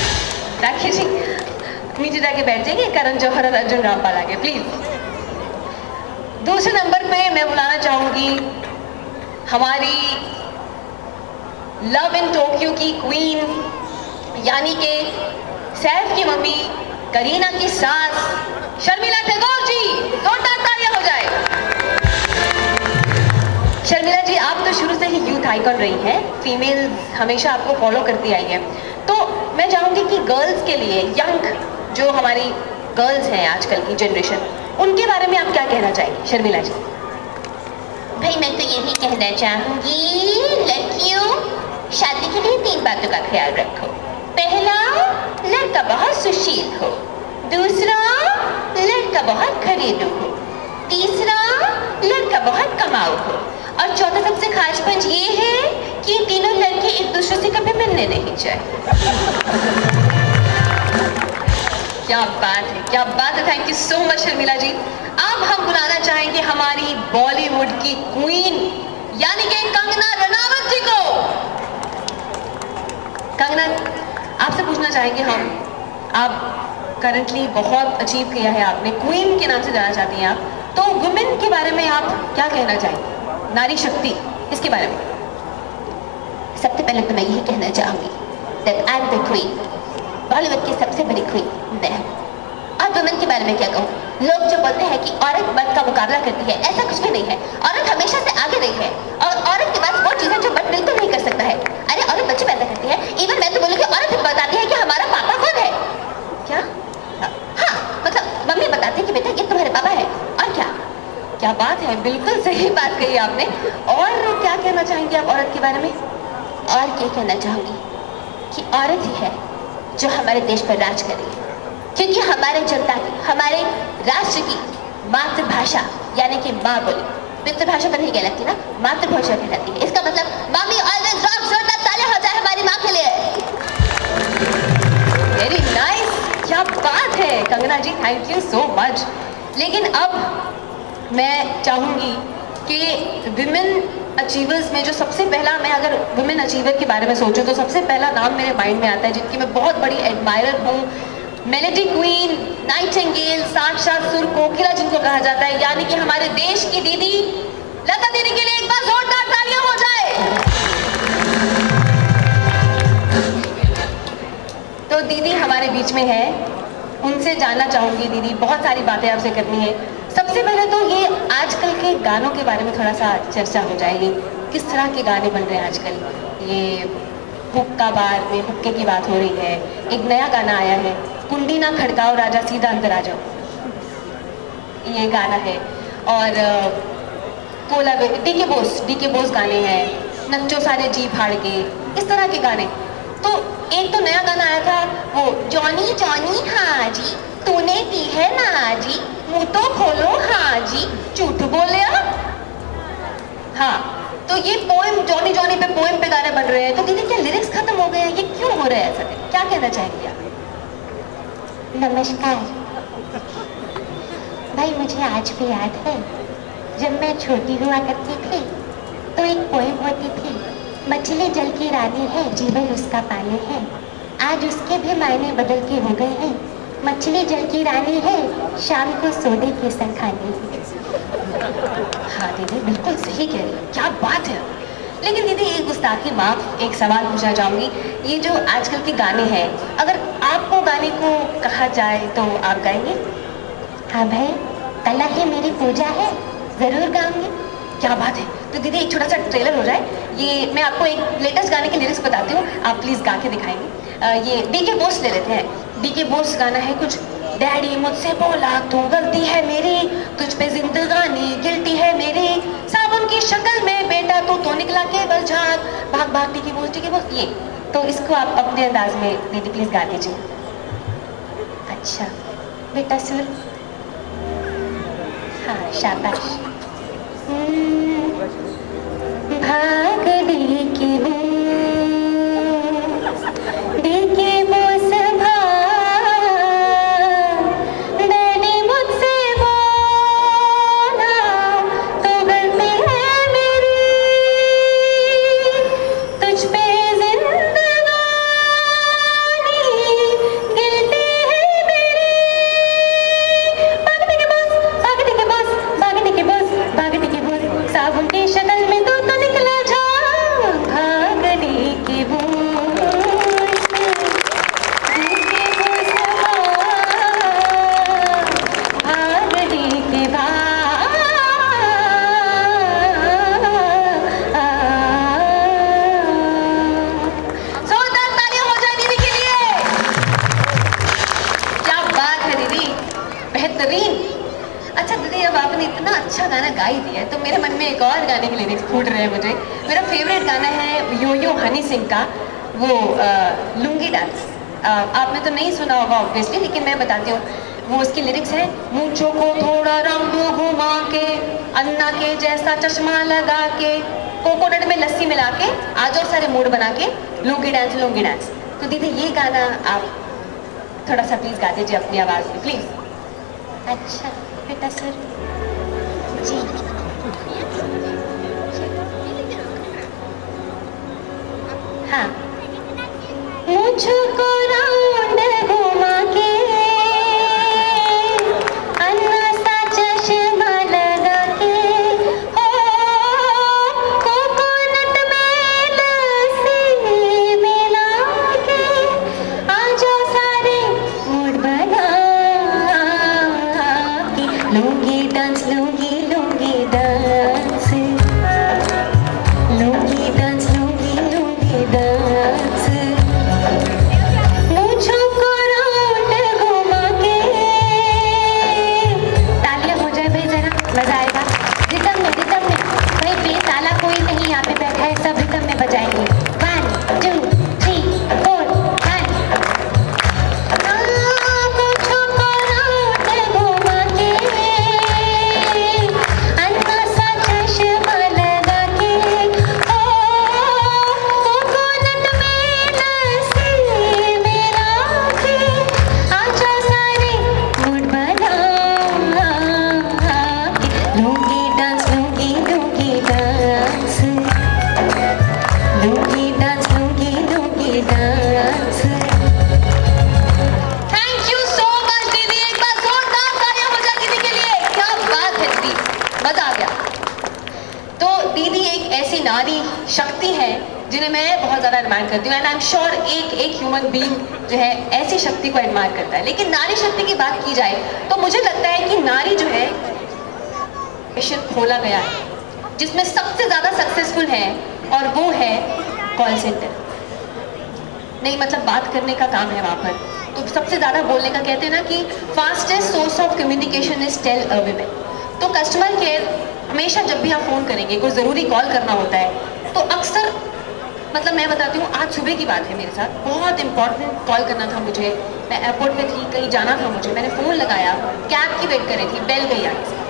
राखी जी नीचे जाके बैठ जाइए। करण जौहर और अर्जुन रामपाल आगे प्लीज। दूसरे नंबर पे मैं बुलाना चाहूंगी हमारी लव इन टोक्यो की क्वीन, यानी कि सैफ की मम्मी, करीना की सास, शर्मिला टैगोर जी। जोरदार तालियां हो जाए। शर्मिला जी, आप तो शुरू से ही यूथ आइकॉन रही हैं, फीमेल हमेशा आपको फॉलो करती आई है, तो मैं चाहूंगी कि गर्ल्स के लिए, यंग जो हमारी गर्ल्स हैं आजकल की जनरेशन, उनके बारे में आप क्या कहना चाहेंगे शर्मिला जी? भाई मैं तो यही कहना चाहूंगी, लड़कियों शादी के लिए 3 बातों का ख्याल रखो। पहला, लड़का बहुत सुशील हो। दूसरा, लड़का बहुत घरेलू हो। तीसरा, लड़का बहुत कमाऊ हो। और चौथा सबसे खास पंच ये है कि तीनों लड़के एक दूसरे से कभी मिलने नहीं चाहिए। क्या बात है, क्या बात है। Thank you so much Sharmila ji. अब हम बुलाना चाहेंगे हमारी बॉलीवुड की क्वीन, यानी कि कंगना रनावत जी को। कंगना, आपसे पूछना चाहेंगे हम, आप करंटली बहुत अचीव किया है आपने, क्वीन के नाम से जाना चाहती हैं आप, तो वुमेन के बारे में आप क्या कहना चाहेंगे, नारी शक्ति, इसके बारे में? सबसे पहले तो मैं यही कहना चाहूंगी that I'm the queen, Bollywood की सबसे बड़ी क्वीन मैं। और वुमेन के बारे में क्या कहूँ, लोग जो बोलते हैं कि औरत मर्द का मुकाबला करती है, ऐसा कुछ भी नहीं है। औरत हमेशा से आगे रही है, और औरत के पास वो चीजें जो मर्द बिल्कुल नहीं कर सकता है। अरे औरत बच्चे पैदा करती है, इवन मैं तो बोलूँगी औरत बताती है कि हमारा पापा कौन है। क्या? हाँ, मतलब मम्मी बताती है कि बेटा ये तुम्हारे पापा है। और क्या? क्या बात है, बिल्कुल सही बात कही आपने। और क्या कहना चाहेंगे आप औरत के बारे में? और क्या कहना चाहूंगी कि औरत ही है जो हमारे देश पर राज कर रही है, क्योंकि हमारे जनता की, हमारे राष्ट्र की मातृभाषा यानी कि माँ बोली, पितृभाषा पर नहीं कहलाती ना, मातृभाषा कहलाती है। इसका मतलब मम्मी ऑलवेज रॉक। जोरदार तालियां हो जाए हमारी माँ के लिए। वेरी नाइस, क्या बात है कंगना जी, थैंक यू सो मच। लेकिन अब मैं चाहूंगी कि विमेन अचीवर्स में जो सबसे पहला, मैं अगर वुमेन अचीवर के बारे में सोचूं तो सबसे पहला नाम मेरे माइंड में आता है, जिनकी मैं बहुत बड़ी एडमायरर हूँ, मेलेडी क्वीन, नाइटिंगेल, साक्षात सुर कोकिला जिनको कहा जाता है, यानी कि हमारे देश की दीदी लता दीदी के लिए एक बार जोरदार तालियां हो जाए। तो दीदी हमारे बीच में है, उनसे जानना चाहूंगी। दीदी, बहुत सारी बातें आपसे करनी है। सबसे पहले तो ये आजकल के गानों के बारे में थोड़ा सा चर्चा हो जाएगी, किस तरह के गाने बन रहे हैं आजकल। ये हुक्का बार में हुक्के की बात हो रही है, एक नया गाना आया है, कुंडी ना खड़काओ राजा सीधा अंदर आ जाओ, ये गाना है। और कोला डीके बोस गाने हैं, नच्चो सारे जी फाड़ के, इस तरह के गाने। तो एक तो नया गाना आया था वो जॉनी जॉनी हाँ जी तूने की है ना जी, मुंह तो खोलो हाँ जी, झूठ बोले आप। हाँ, तो ये पोएम जॉनी जॉनी पे, पोएम पे गाने बन रहे हैं। तो दीदी क्या लिरिक्स खत्म हो गए हैं, ये क्यों हो रहा है ऐसा, क्या कहना चाहेंगे आप? नमस्कार भाई, मुझे आज भी याद है जब मैं छोटी हुआ करती थी तो एक पोएम होती थी, मछली जल की रानी है जीवन उसका पानी है, आज उसके भी मायने बदल के हो गए हैं, मछली जल की रानी है शाम को सोने के संग खानी है। हाँ दीदी, बिल्कुल सही कह रही है, क्या बात है। लेकिन दीदी एक गुस्ताखी माफ, एक सवाल पूछना चाहूँगी, ये जो आजकल के गाने हैं, अगर आपको गाने को कहा जाए तो आप गाएंगे? हाँ भाई, कल ही मेरी पूजा है, जरूर गाऊंगी। क्या बात है। तो दीदी एक छोटा सा ट्रेलर हो जाए, ये मैं आपको एक लेटेस्ट गाने के लिरिक्स बताती हूँ, आप प्लीज गा के दिखाएंगे। ये डीके बोस ले लेते हैं, डीके बोस गाना है कुछ, डैडी मुझसे बोला तू गलती है मेरी, तुझ पे जिंदगानी गिल्टी है मेरी, साबुन की शक्ल में बेटा तू निकला केवल झाग, भाग भाग डीके बोस ये। तो इसको आप अपने अंदाज में दीदी प्लीज गा दीजिए। अच्छा बेटा सुर हाँ शाबाश। भागने की वो देखे वो सभा मैंने मुझसे बोला तो गलती है मेरी तुझ पे जिंदगानी गिरती है मेरी। भागने के बस भागने के बस भागने के बस भागने के बस साबुन की शक्ल में तो निकला जा भागने की वो अच्छा दीदी, अब आपने इतना अच्छा गाना गा ही दिया है तो मेरे मन में एक और गाने के लिरिक्स फूट रहे हैं मुझे। मेरा फेवरेट गाना है यो यो हनी सिंह का वो लुंगी डांस। आपने तो नहीं सुना होगा ऑब्वियसली, लेकिन मैं बताती हूँ। वो उसकी लिरिक्स है, मूंछों को थोड़ा रंग घुमा के, अन्ना के जैसा चश्मा लगा के, कोकोनट में लस्सी मिला के, आ जाओ सारे मूड बना के, लुंगी डांस लुंगी डांस। तो दीदी ये गाना आप थोड़ा सा प्लीज गा दीजिए अपनी आवाज में प्लीज। अच्छा बेटा सर जी। हाँ मुझको राउंड घुमा के, अन्ना सा चश्मा लगा के, हो कोकोनट में लस्सी मिला के, आ जाओ सारे मूड बना के, lungi dance lungi lungi dance, lungi dance lungi lungi dance, मुझको राउंड घुमा के। तालियां हो जाए भाई जरा, मजा आएगा। रिदम में भाई बेताला कोई नहीं यहाँ पे बैठा है, सब रिदम में बजाएंगे। 1 2 3 4 1। मुझको राउंड घुमा के, अन्ना सा चश्मा लगा के, ओ कोकोनट में लस्सी मिला के, आ जाओ सारे मूड बना के, lungi dance lungi lungi dance, lungi dance lungi lungi dance. Thank you so much दीदी, एक बार जोरदार तालियां हो जाए दीदी के लिए। क्या बात है दीदी, मजा आ गया। तो दीदी एक ऐसी नारी शक्ति है जिन्हें मैं बहुत ज्यादा एडमायर करती हूँ, एंड आई एम श्योर एक ह्यूमन बीइंग जो है ऐसी शक्ति को एडमायर करता है। लेकिन नारी शक्ति की बात की जाए तो मुझे लगता है कि नारी जो है मिशन खोला गया है जिसमें सबसे ज्यादा सक्सेसफुल है, और वो है कॉल सेंटर। नहीं मतलब बात करने का काम है वहाँ पर, तो सबसे ज्यादा बोलने का कहते हैं ना कि fastest source of communication is tell a woman. तो कस्टमर केयर हमेशा जब भी आप फोन करेंगे, कोई जरूरी कॉल करना होता है, तो अक्सर मतलब मैं बताती हूँ, आज सुबह की बात है मेरे साथ, बहुत इंपॉर्टेंट कॉल करना था मुझे, मैं एयरपोर्ट पे थी, कहीं जाना था मुझे, मैंने फोन लगाया, कैब की वेट कर रही थी, बेल गई आगे से।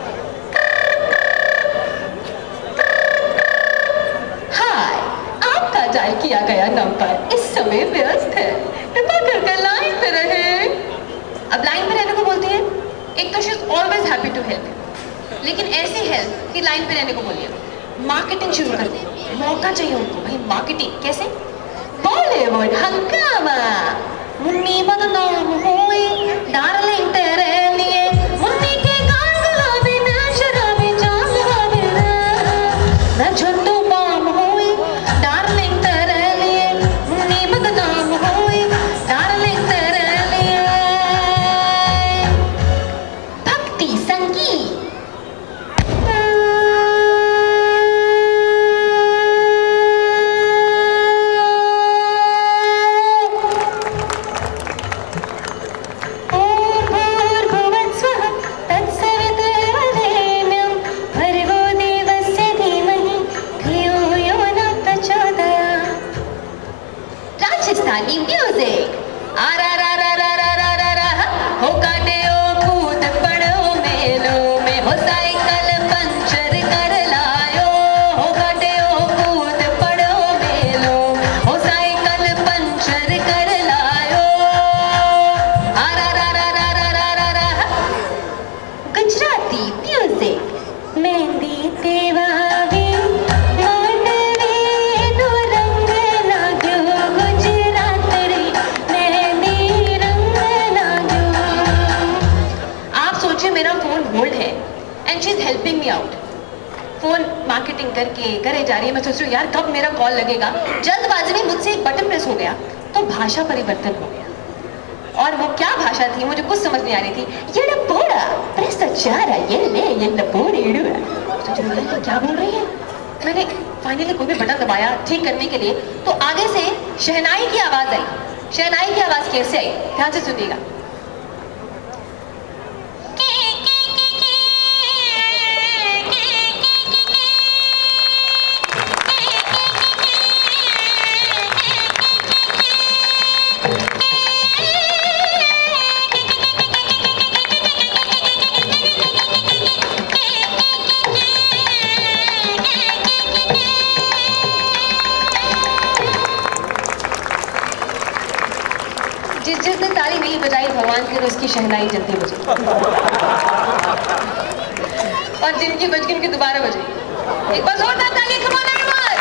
हाय, आपका डायल किया गया नंबर इस समय व्यस्त है, कृपया करके लाइन पे रहे। अब लाइन पे रहने को बोलती है, एक तो she is always happy to help, लेकिन ऐसी हेल्प कि लाइन पे रहने को बोलिए। मार्केटिंग शुरू कर दे, मौका चाहिए उनको भाई। मार्केटिंग कैसे? बॉलीवुड हंगामा, मुन्नी बदनाम हुई, डार्लिंग तेरे लिए, मुन्नी के गाल गुलाबी, मैं शराबी जाम गुलाबी, मैं झुंडू बम हुई, डार्लिंग तेरे लिए, मुन्नी बदनाम हुई, डार्लिंग तेरे लिए। भक्ति संगीत हो साइकिल पंचर कर लायो, हो गड्ढे हो कूद पड़ो मेलो, हो साइकिल पंचर कर लायो। आरा रा रा रा रा रा रा रा। गुजराती म्यूजिक मेहंदी तेवा helping me out. Phone marketing करके करे जा रही है, मैं सोच रही हूँ यार कब मेरा कॉल लगेगा। जल्दबाजी में मुझसे एक बटन प्रेस हो गया तो भाषा परिवर्तन हो गया, और वो क्या भाषा थी मुझे कुछ समझ नहीं आ रही थी। ये लपोड़ा प्रेस चारा ये ले ये लपोड़े सोच रही हूँ क्या बोल रही है। मैंने फाइनली कोई भी बटन दबाया ठीक करने के लिए, तो आगे से शहनाई की आवाज आई। शहनाई की आवाज कैसे आई, ध्यान से सुनिएगा। जिसने ताली नहीं बजाई भगवान की, तो उसकी शहनाई जल्दी बजे, और जिनकी बज गई उनकी दोबारा बजे। एक बार जोरदार ताली, कम ऑन एवरीवन।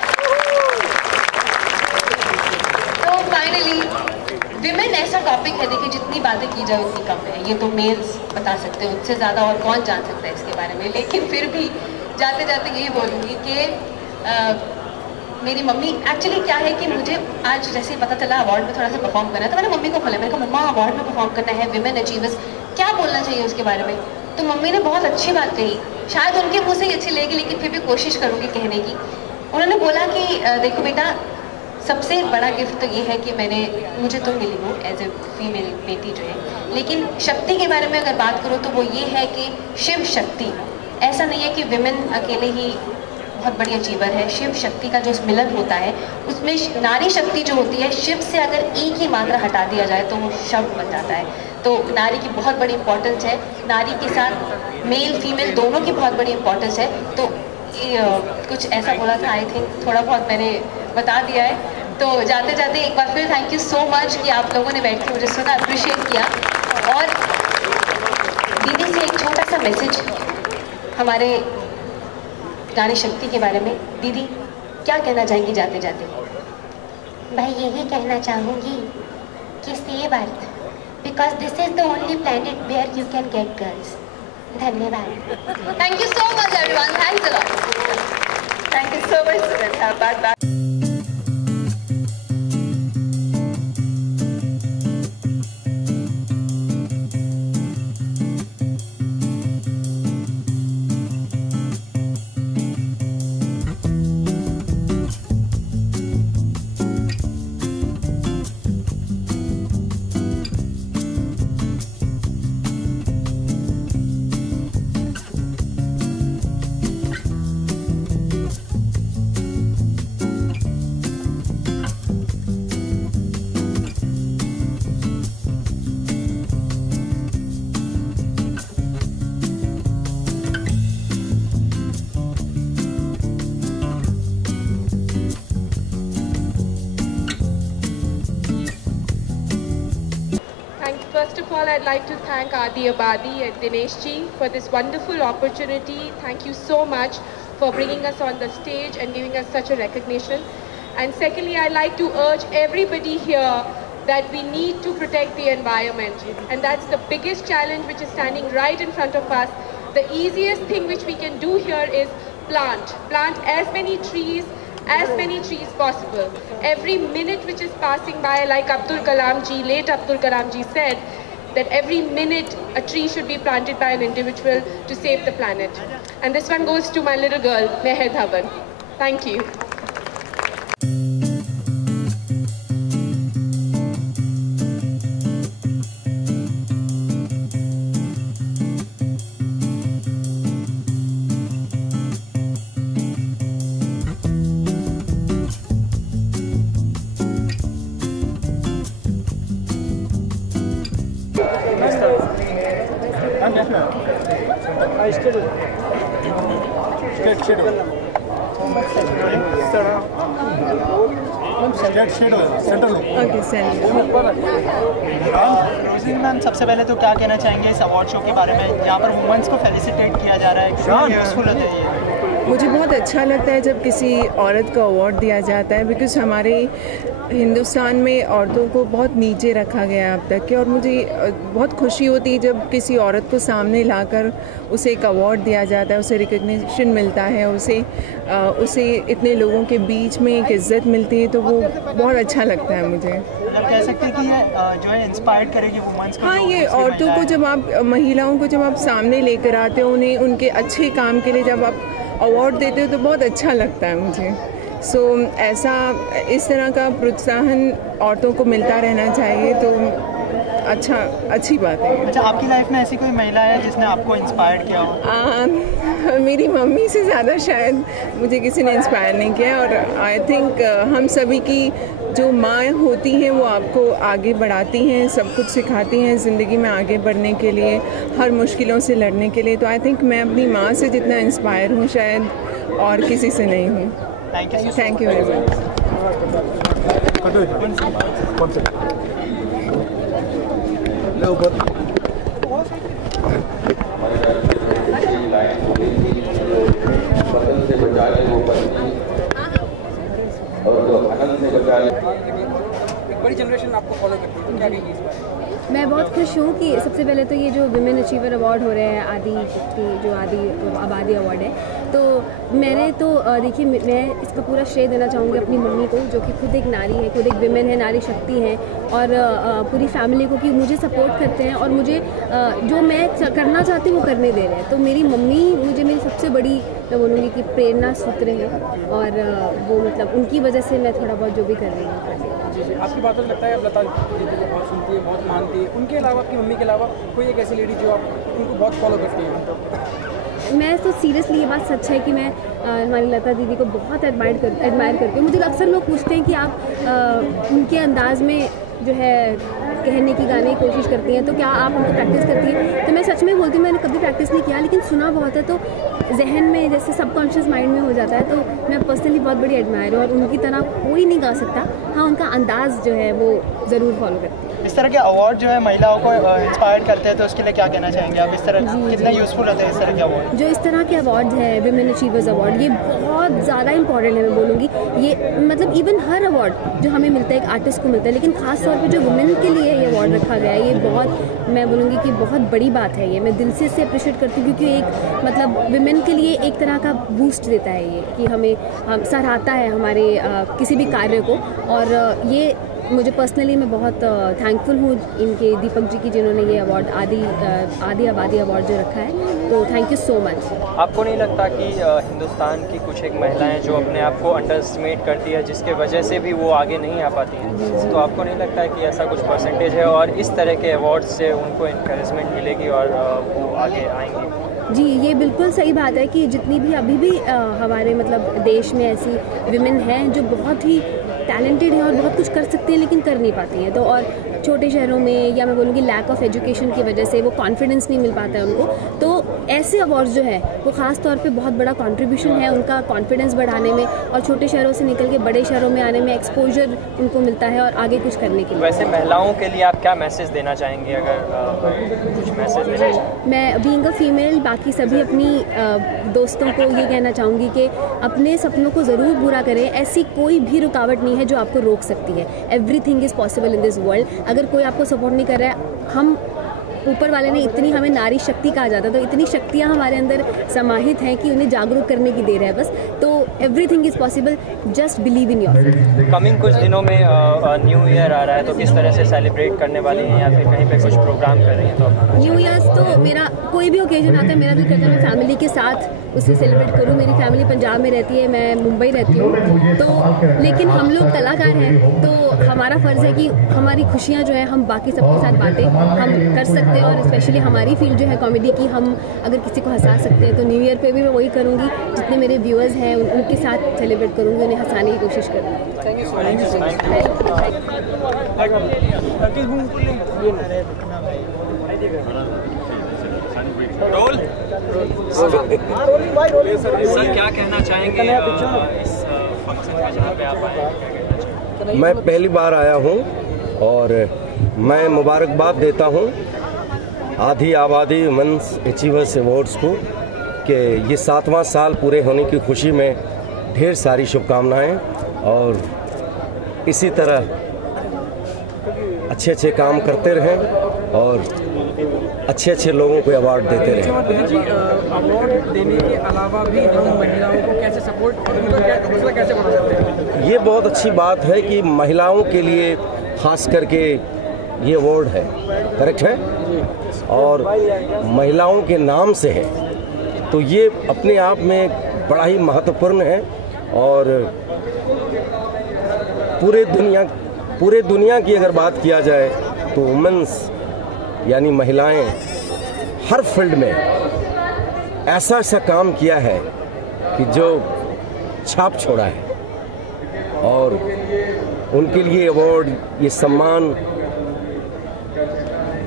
तो फाइनली विमेन ऐसा टॉपिक है, देखिए जितनी बातें की जाए उतनी कम है। ये तो मेल्स बता सकते हैं, उससे ज़्यादा और कौन जान सकता है इसके बारे में। लेकिन फिर भी जाते जाते यही बोलूँगी कि मेरी मम्मी, एक्चुअली क्या है कि मुझे आज जैसे पता चला अवार्ड में थोड़ा सा परफॉर्म करना है, तो मैंने मम्मी को बोला, मैंने कहा मम्मा अवार्ड में परफॉर्म करना है, विमेन अचीवर्स, क्या बोलना चाहिए उसके बारे में। तो मम्मी ने बहुत अच्छी बात कही, शायद उनके मुँह से ही अच्छी लगेगी लेकिन फिर भी कोशिश करूँगी कहने की। उन्होंने बोला कि देखो बेटा, सबसे बड़ा गिफ्ट तो ये है कि मुझे तो मिली हूँ एज ए फीमेल बेटी जो है, लेकिन शक्ति के बारे में अगर बात करूँ तो वो ये है कि शिव शक्ति। ऐसा नहीं है कि विमेन अकेले ही बहुत बड़ी अचीवर है। शिव शक्ति का जो मिलन होता है उसमें नारी शक्ति जो होती है, शिव से अगर एक ही मात्रा हटा दिया जाए तो वो शव बन जाता है। तो नारी की बहुत बड़ी इंपॉर्टेंस है, नारी के साथ मेल फीमेल दोनों की बहुत बड़ी इंपॉर्टेंस है। तो कुछ ऐसा बोला था, आई थिंक थोड़ा बहुत मैंने बता दिया है। तो जाते जाते एक बार फिर थैंक यू सो मच कि आप लोगों ने बैठ के मुझे सुना, अप्रिशिएट किया। और दीदी से एक छोटा सा मैसेज हमारे नारी शक्ति के बारे में। दीदी क्या कहना चाहेंगी जाते जाते? मैं यही कहना चाहूँगी कि save earth, because this is the only planet where you can get girls. धन्यवाद। Thank you so much everyone, thanks a lot. Thank you so much Sunita. Bye bye. I'd like to thank Adi Abadi and Dinesh ji for this wonderful opportunity. Thank you so much for bringing us on the stage and giving us such a recognition. And secondly, I'd like to urge everybody here that we need to protect the environment. And that's the biggest challenge which is standing right in front of us. The easiest thing which we can do here is plant. Plant as many trees possible. Every minute which is passing by, like Abdul Kalam ji, late Abdul Kalam ji said, that every minute a tree should be planted by an individual to save the planet. And this one goes to my little girl, Meher Dhawan. Thank you. I still rosin ma'am, सबसे पहले तो क्या कहना चाहेंगे इस award show के बारे में? यहाँ पर वुमेन्स को फेलिसिटेट किया जा रहा है, कितना यूजफुल होता है ये? मुझे बहुत अच्छा लगता है जब किसी औरत को अवार्ड दिया जाता है, बिकॉज़ हमारे हिंदुस्तान में औरतों को बहुत नीचे रखा गया है अब तक के, और मुझे बहुत खुशी होती है जब किसी औरत को सामने लाकर उसे एक अवार्ड दिया जाता है, उसे रिकग्निशन मिलता है, उसे इतने लोगों के बीच में एक इज़्ज़त मिलती है, तो वो बहुत अच्छा लगता है मुझे। मतलब कह सकते हैं कि ये जो है इंस्पायर करेगी वुमेन्स को। हाँ, ये औरतों को जब आप, महिलाओं को जब आप सामने लेकर आते हो, उन्हें उनके अच्छे काम के लिए जब आप अवार्ड देते हो तो बहुत अच्छा लगता है मुझे। ऐसा इस तरह का प्रोत्साहन औरतों को मिलता रहना चाहिए, तो अच्छी बात है। अच्छा, आपकी लाइफ में ऐसी कोई महिला है जिसने आपको इंस्पायर किया हो? मेरी मम्मी से ज़्यादा शायद मुझे किसी ने इंस्पायर नहीं किया, और आई थिंक हम सभी की जो माँ होती हैं वो आपको आगे बढ़ाती हैं, सब कुछ सिखाती हैं ज़िंदगी में आगे बढ़ने के लिए, हर मुश्किलों से लड़ने के लिए। तो आई थिंक मैं अपनी माँ से जितना इंस्पायर हूँ शायद और किसी से नहीं हूँ। Thank you very much. बड़ी जनरेशन आपको फॉलो करती है, तो क्या कहेंगी इस बारे में? मैं बहुत खुश हूँ कि सबसे पहले तो ये जो विमेन अचीवर अवार्ड हो रहे हैं, आदि की जो आबादी अवार्ड है, तो मैंने तो देखिए मैं इसका पूरा श्रेय देना चाहूँगी अपनी मम्मी को, जो कि खुद एक नारी है, खुद एक विमेन है, नारी शक्ति है, और पूरी फैमिली को कि मुझे सपोर्ट करते हैं और मुझे जो मैं करना चाहती हूँ वो करने दे रहे हैं। तो मेरी मम्मी मुझे मेरी सबसे बड़ी, मैं बोलूँगी कि प्रेरणा सूत्र है, और वो मतलब उनकी वजह से मैं थोड़ा बहुत जो भी कर रही हूँ। जी, आपकी बातों से लगता है आप लता दीदी को बहुत सुनती है, बहुत मानती है, उनके अलावा, आपकी मम्मी के अलावा कोई एक ऐसी लेडी जो आप उनको बहुत फॉलो करती हैं? मैं तो सीरियसली ये बात सच है कि मैं हमारी लता दीदी को बहुत एडमायर करती हूँ। मुझे अक्सर लोग पूछते हैं कि आप उनके अंदाज में जो है कहने की गाने की कोशिश करती हैं, तो क्या आप उनको प्रैक्टिस करती हैं? तो मैं सच में बोलती हूँ मैंने कभी प्रैक्टिस नहीं किया, लेकिन सुना बहुत है, तो जहन में जैसे सबकॉन्शियस माइंड में हो जाता है। तो मैं पर्सनली बहुत बड़ी एडमायर हूँ, और उनकी तरह कोई नहीं गा सकता। हाँ, उनका अंदाज़ जो है वो ज़रूर फॉलो करती है। इस तरह के अवार्ड जो है महिलाओं को इंस्पायर करते हैं, तो उसके लिए क्या कहना चाहेंगे आप? इस तरह कितना यूज़फुल होता है इस तरह के अवार्ड? जो इस तरह के अवार्ड है, विमेन अचीवर्स अवार्ड, ये बहुत ज़्यादा इंपॉर्टेंट है। मैं बोलूँगी ये मतलब इवन हर अवार्ड जो हमें मिलता है एक आर्टिस्ट को मिलता है, लेकिन खास तौर पे जो वुमेन के लिए ये अवार्ड रखा गया है, ये बहुत, मैं बोलूँगी कि बहुत बड़ी बात है। ये मैं दिल से इसे अप्रिशिएट करती हूँ, क्योंकि एक मतलब विमेन के लिए एक तरह का बूस्ट देता है ये, कि हमें सराहता है हमारे किसी भी कार्य को। और ये मुझे पर्सनली मैं बहुत थैंकफुल हूँ इनके दीपक जी की, जिन्होंने ये अवार्ड आदि आबादी अवार्ड जो रखा है। तो थैंक यू सो मच। आपको नहीं लगता कि हिंदुस्तान की कुछ एक महिलाएं जो अपने आप को अंडर एस्टिमेट करती है, जिसके वजह से भी वो आगे नहीं आ पाती हैं, तो आपको नहीं लगता है कि ऐसा कुछ परसेंटेज है और इस तरह के अवार्ड से उनको इंकरेजमेंट मिलेगी और वो आगे आएंगी? जी, ये बिल्कुल सही बात है कि जितनी भी अभी भी हमारे मतलब देश में ऐसी विमेन हैं जो बहुत ही टैलेंटेड हैं और बहुत कुछ कर सकती हैं, लेकिन कर नहीं पाती हैं। तो और छोटे शहरों में, या मैं बोलूँगी लैक ऑफ एजुकेशन की वजह से वो कॉन्फिडेंस नहीं मिल पाता है उनको। तो ऐसे अवार्ड्स जो है वो ख़ास तौर पे बहुत बड़ा कंट्रीब्यूशन है उनका कॉन्फिडेंस बढ़ाने में, और छोटे शहरों से निकल के बड़े शहरों में आने में एक्सपोजर उनको मिलता है और आगे कुछ करने के लिए। वैसे महिलाओं के लिए आप क्या मैसेज देना चाहेंगे, अगर कुछ मैसेज देना चाहिए? मैं बीइंग अ फीमेल बाकी सभी अपनी दोस्तों को ये कहना चाहूँगी कि अपने सपनों को ज़रूर पूरा करें। ऐसी कोई भी रुकावट नहीं है जो आपको रोक सकती है। Everything is possible in this world. अगर कोई आपको सपोर्ट नहीं कर रहा है, हम ऊपर वाले ने इतनी, हमें नारी शक्ति कहा जाता है, तो इतनी शक्तियाँ हमारे अंदर समाहित हैं कि उन्हें जागरूक करने की देर है बस। तो everything is possible, just believe in yourself. Coming कुछ दिनों में न्यू ईयर आ रहा है, तो किस तरह से सेलिब्रेट करने वाली हैं, या फिर कहीं पे कुछ प्रोग्राम कर रही हैं? तो न्यू ईयर्स तो मेरा कोई भी ओकेजन आता है, मेरा दिल करता है मैं फैमिली के साथ उसे सेलिब्रेट करूँ। मेरी फैमिली पंजाब में रहती है, मैं मुंबई रहती हूँ, तो लेकिन हम लोग कलाकार हैं, तो हमारा फ़र्ज़ है कि हमारी खुशियाँ जो है हम बाकी सबके साथ बातें हम कर सकते हैं। और स्पेशली हमारी फील्ड जो है कॉमेडी की, हम अगर किसी को हंसा सकते हैं, तो न्यू ईयर पे भी मैं वही करूँगी। जितने मेरे व्यूअर्स हैं उनके साथ सेलिब्रेट करूँगी, उन्हें हंसाने की कोशिश करूँगी। रोल सर क्या कहना चाहेंगे इस फंक्शन में जहाँ पे आप आए? मैं पहली बार आया हूँ और मैं मुबारकबाद देता हूँ आधी आबादी वुमेन्स अचीवर्स अवार्ड्स को कि ये 7वां साल पूरे होने की खुशी में ढेर सारी शुभकामनाएं और इसी तरह अच्छे अच्छे काम करते रहें और अच्छे अच्छे लोगों को अवार्ड देते रहें। जी अवार्ड देने के अलावा भी हम महिलाओं को कैसे सपोर्ट और उनका कैसे बना सकते हैं? ये बहुत अच्छी बात है कि महिलाओं के लिए खास करके ये अवार्ड है, करेक्ट है, और महिलाओं के नाम से है, तो ये अपने आप में बड़ा ही महत्वपूर्ण है। और पूरे दुनिया की अगर बात किया जाए तो वुमेन्स यानी महिलाएं हर फील्ड में ऐसा काम किया है कि जो छाप छोड़ा है, और उनके लिए अवार्ड, ये सम्मान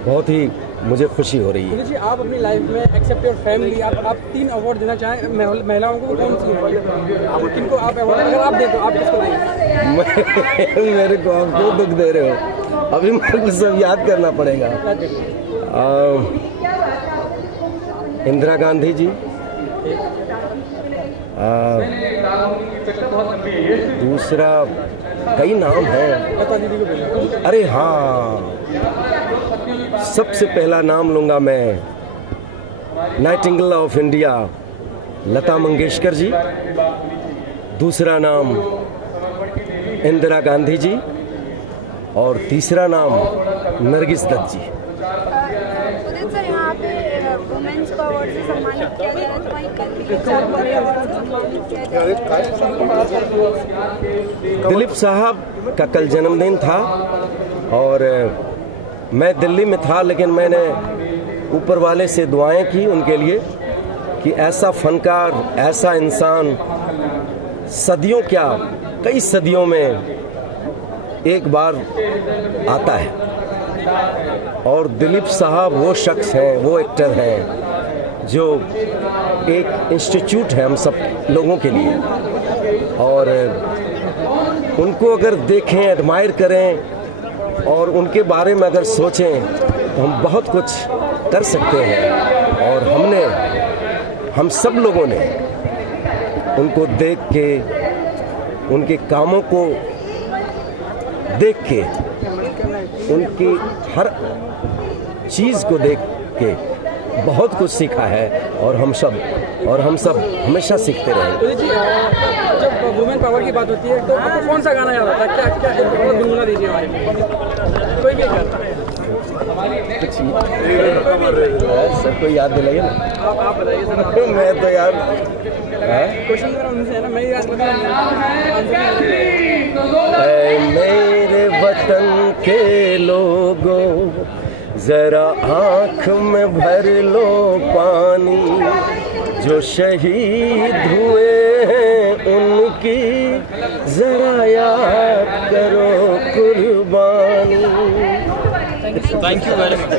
बहुत ही मुझे खुशी हो रही है। जी आप अपनी लाइफ में एक्सेप्ट योर फैमिली आप 3 अवार्ड देना चाहें महिलाओं को, कौन सी है किनको आप अवार्ड अगर आप दे तो आप किसको देंगे? मेरे को आप क्यों दुख दे रहे हो? अभी मेरे को सब याद करना पड़ेगा। इंदिरा गांधी जी, दूसरा कई नाम हैं। अरे हाँ, सबसे पहला नाम लूँगा मैं Nightingale of India Lata Mangeshkar ji, दूसरा नाम इंदिरा गांधी जी और तीसरा नाम नरगिस दत्त जी। उदित सर, यहाँ पे वुमेन्स को अवार्ड से सम्मानित किया जा रहा है, तो वहीं दिलीप साहब का कल जन्मदिन था और मैं दिल्ली में था, लेकिन मैंने ऊपर वाले से दुआएं की उनके लिए कि ऐसा फनकार, ऐसा इंसान सदियों क्या कई सदियों में एक बार आता है। और दिलीप साहब वो शख्स हैं, वो एक्टर हैं जो एक इंस्टीट्यूट है हम सब लोगों के लिए, और उनको अगर देखें, एडमायर करें और उनके बारे में अगर सोचें तो हम बहुत कुछ कर सकते हैं। और हम सब लोगों ने उनको देख के, उनके कामों को देख के, उनकी हर चीज़ को देख के बहुत कुछ सीखा है और हम सब हमेशा सीखते रहे। जी जब वुमेन पावर की बात होती है तो आपको कौन सा गाना याद आता है? क्या गुनगुना दीजिए हमारे कोई भी सबको याद दिलाइए ना। आप बताइए सर। मैं तो यार क्वेश्चन मेरा उनसे है ना, मैं याद मेरे वतन के लोगों जरा आँख में भर लो पानी, जो शहीद हुए हैं उनकी जरा याद करो कुर्बानी। Thank you very much.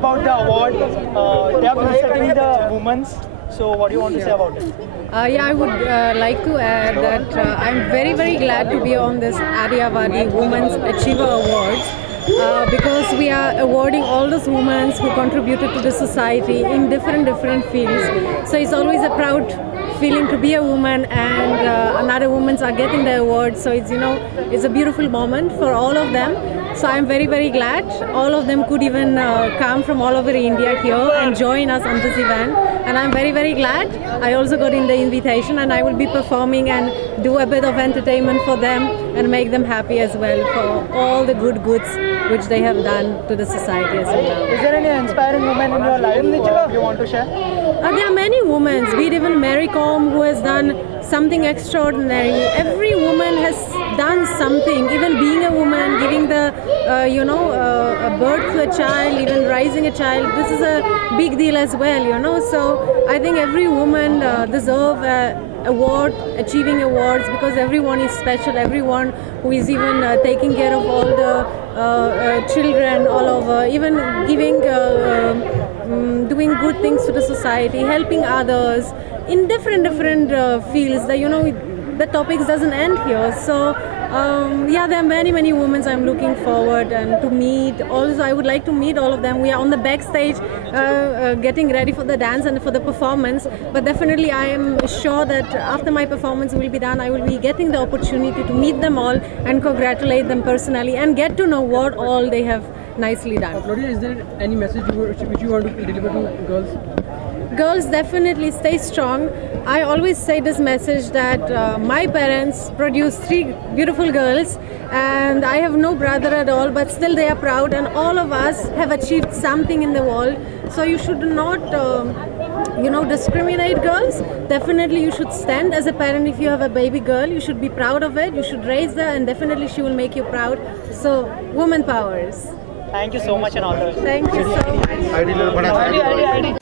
about the award. They are felicitating the women. So what do you want to say about it? Yeah, I would like to add that I'm very, very glad to be on this Aryavadi Women's Achiever Awards because we are awarding all those women who contributed to the society in different fields. So it's always a proud feeling to be a woman, and another women are getting the award. So it's, you know, it's a beautiful moment for all of them. So I'm very, very glad all of them could even come from all over India here and join us on this event. And I'm very, very glad I also got in the invitation, and I will be performing and do a bit of entertainment for them and make them happy as well for all the good goods which they have done to the society as well. Is there any inspiring woman in your life you want to share? There are many women, be it even Mary Kom, who has done something extraordinary. Every woman has done something, even being a woman, giving the, a birth to a child, even raising a child. This is a big deal as well, you know. So I think every woman deserves award, achieving awards, because everyone is special. Everyone who is even taking care of all the children all over, even giving, doing good things to the society, helping others in different fields. That, you know, the topics doesn't end here. So yeah, there are many women I'm looking forward and to meet. Also, I would like to meet all of them. We are on the backstage getting ready for the dance and for the performance. But definitely, I am sure that after my performance will be done, I will be getting the opportunity to meet them all and congratulate them personally and get to know what all they have nicely done. Claudia, is there any message which you want to deliver to girls? Girls, definitely stay strong. I always say this message that my parents produced 3 beautiful girls, and I have no brother at all, but still they are proud, and all of us have achieved something in the world. So you should not discriminate girls. Definitely you should stand as a parent. If you have a baby girl, you should be proud of it. You should raise her, and definitely she will make you proud. So woman powers. Thank you so much and all the best. Thank you so much. ID.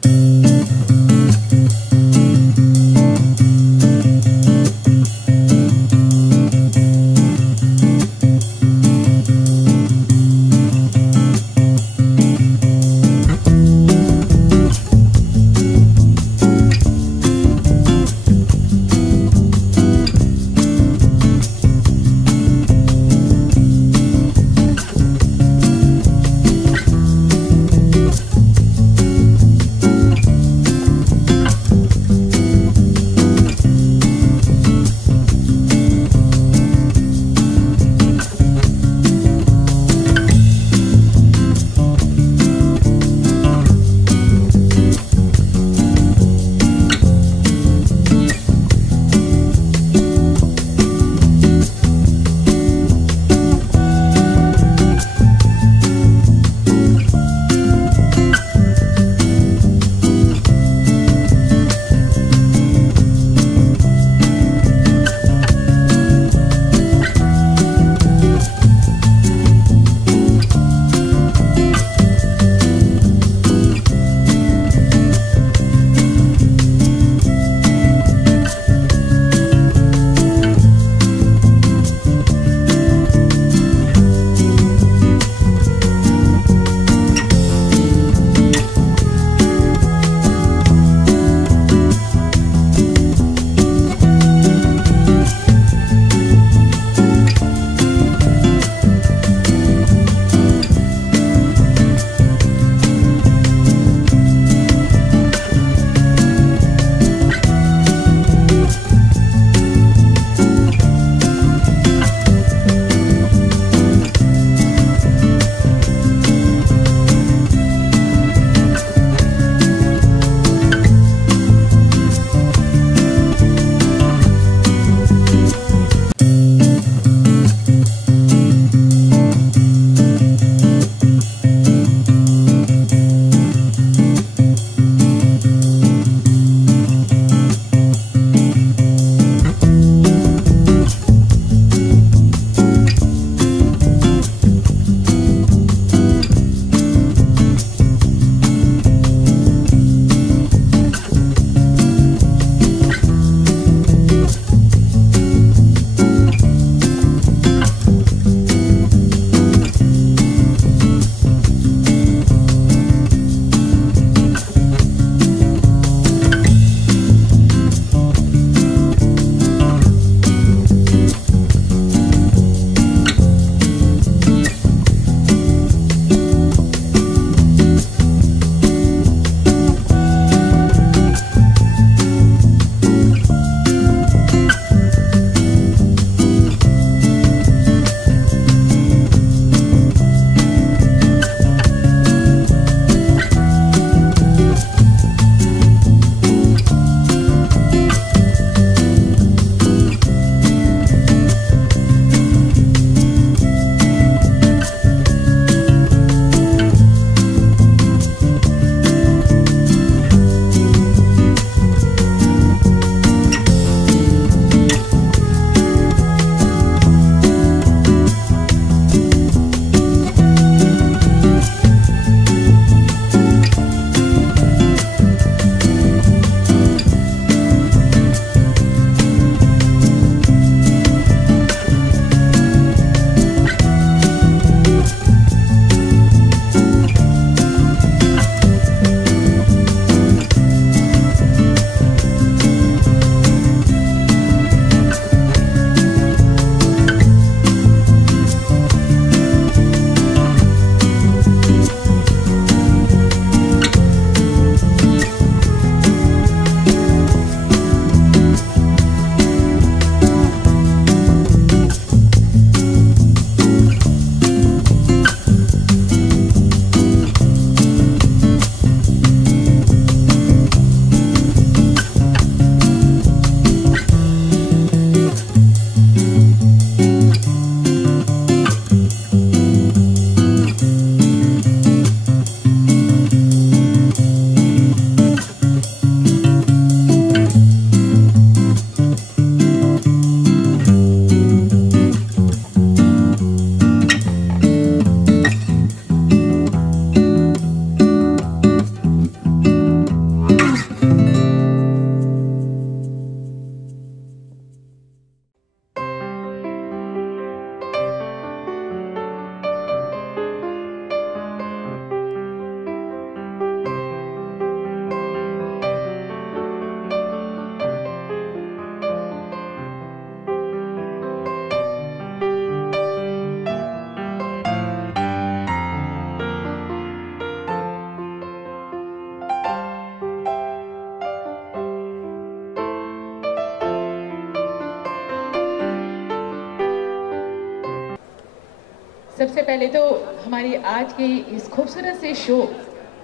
सबसे पहले तो हमारी आज की इस खूबसूरत से show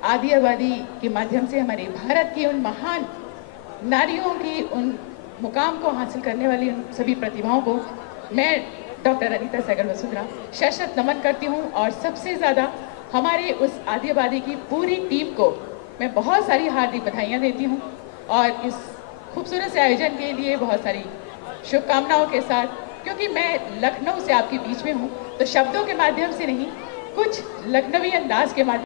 आदि आबादी के माध्यम से हमारे भारत की उन महान नारियों की उन मुकाम को हासिल करने वाली उन सभी प्रतिभाओं को मैं डॉक्टर अनीता सहगल वसुंधरा शत नमन करती हूँ। और सबसे ज़्यादा हमारे उस आदि आबादी की पूरी टीम को मैं बहुत सारी हार्दिक बधाइयाँ देती हूँ और इस खूबसूरत से आयोजन के लिए बहुत सारी शुभकामनाओं के साथ, क्योंकि मैं लखनऊ से आपके बीच में हूँ तो शब्दों के माध्यम से नहीं, कुछ लखनवी अंदाज के माध्यम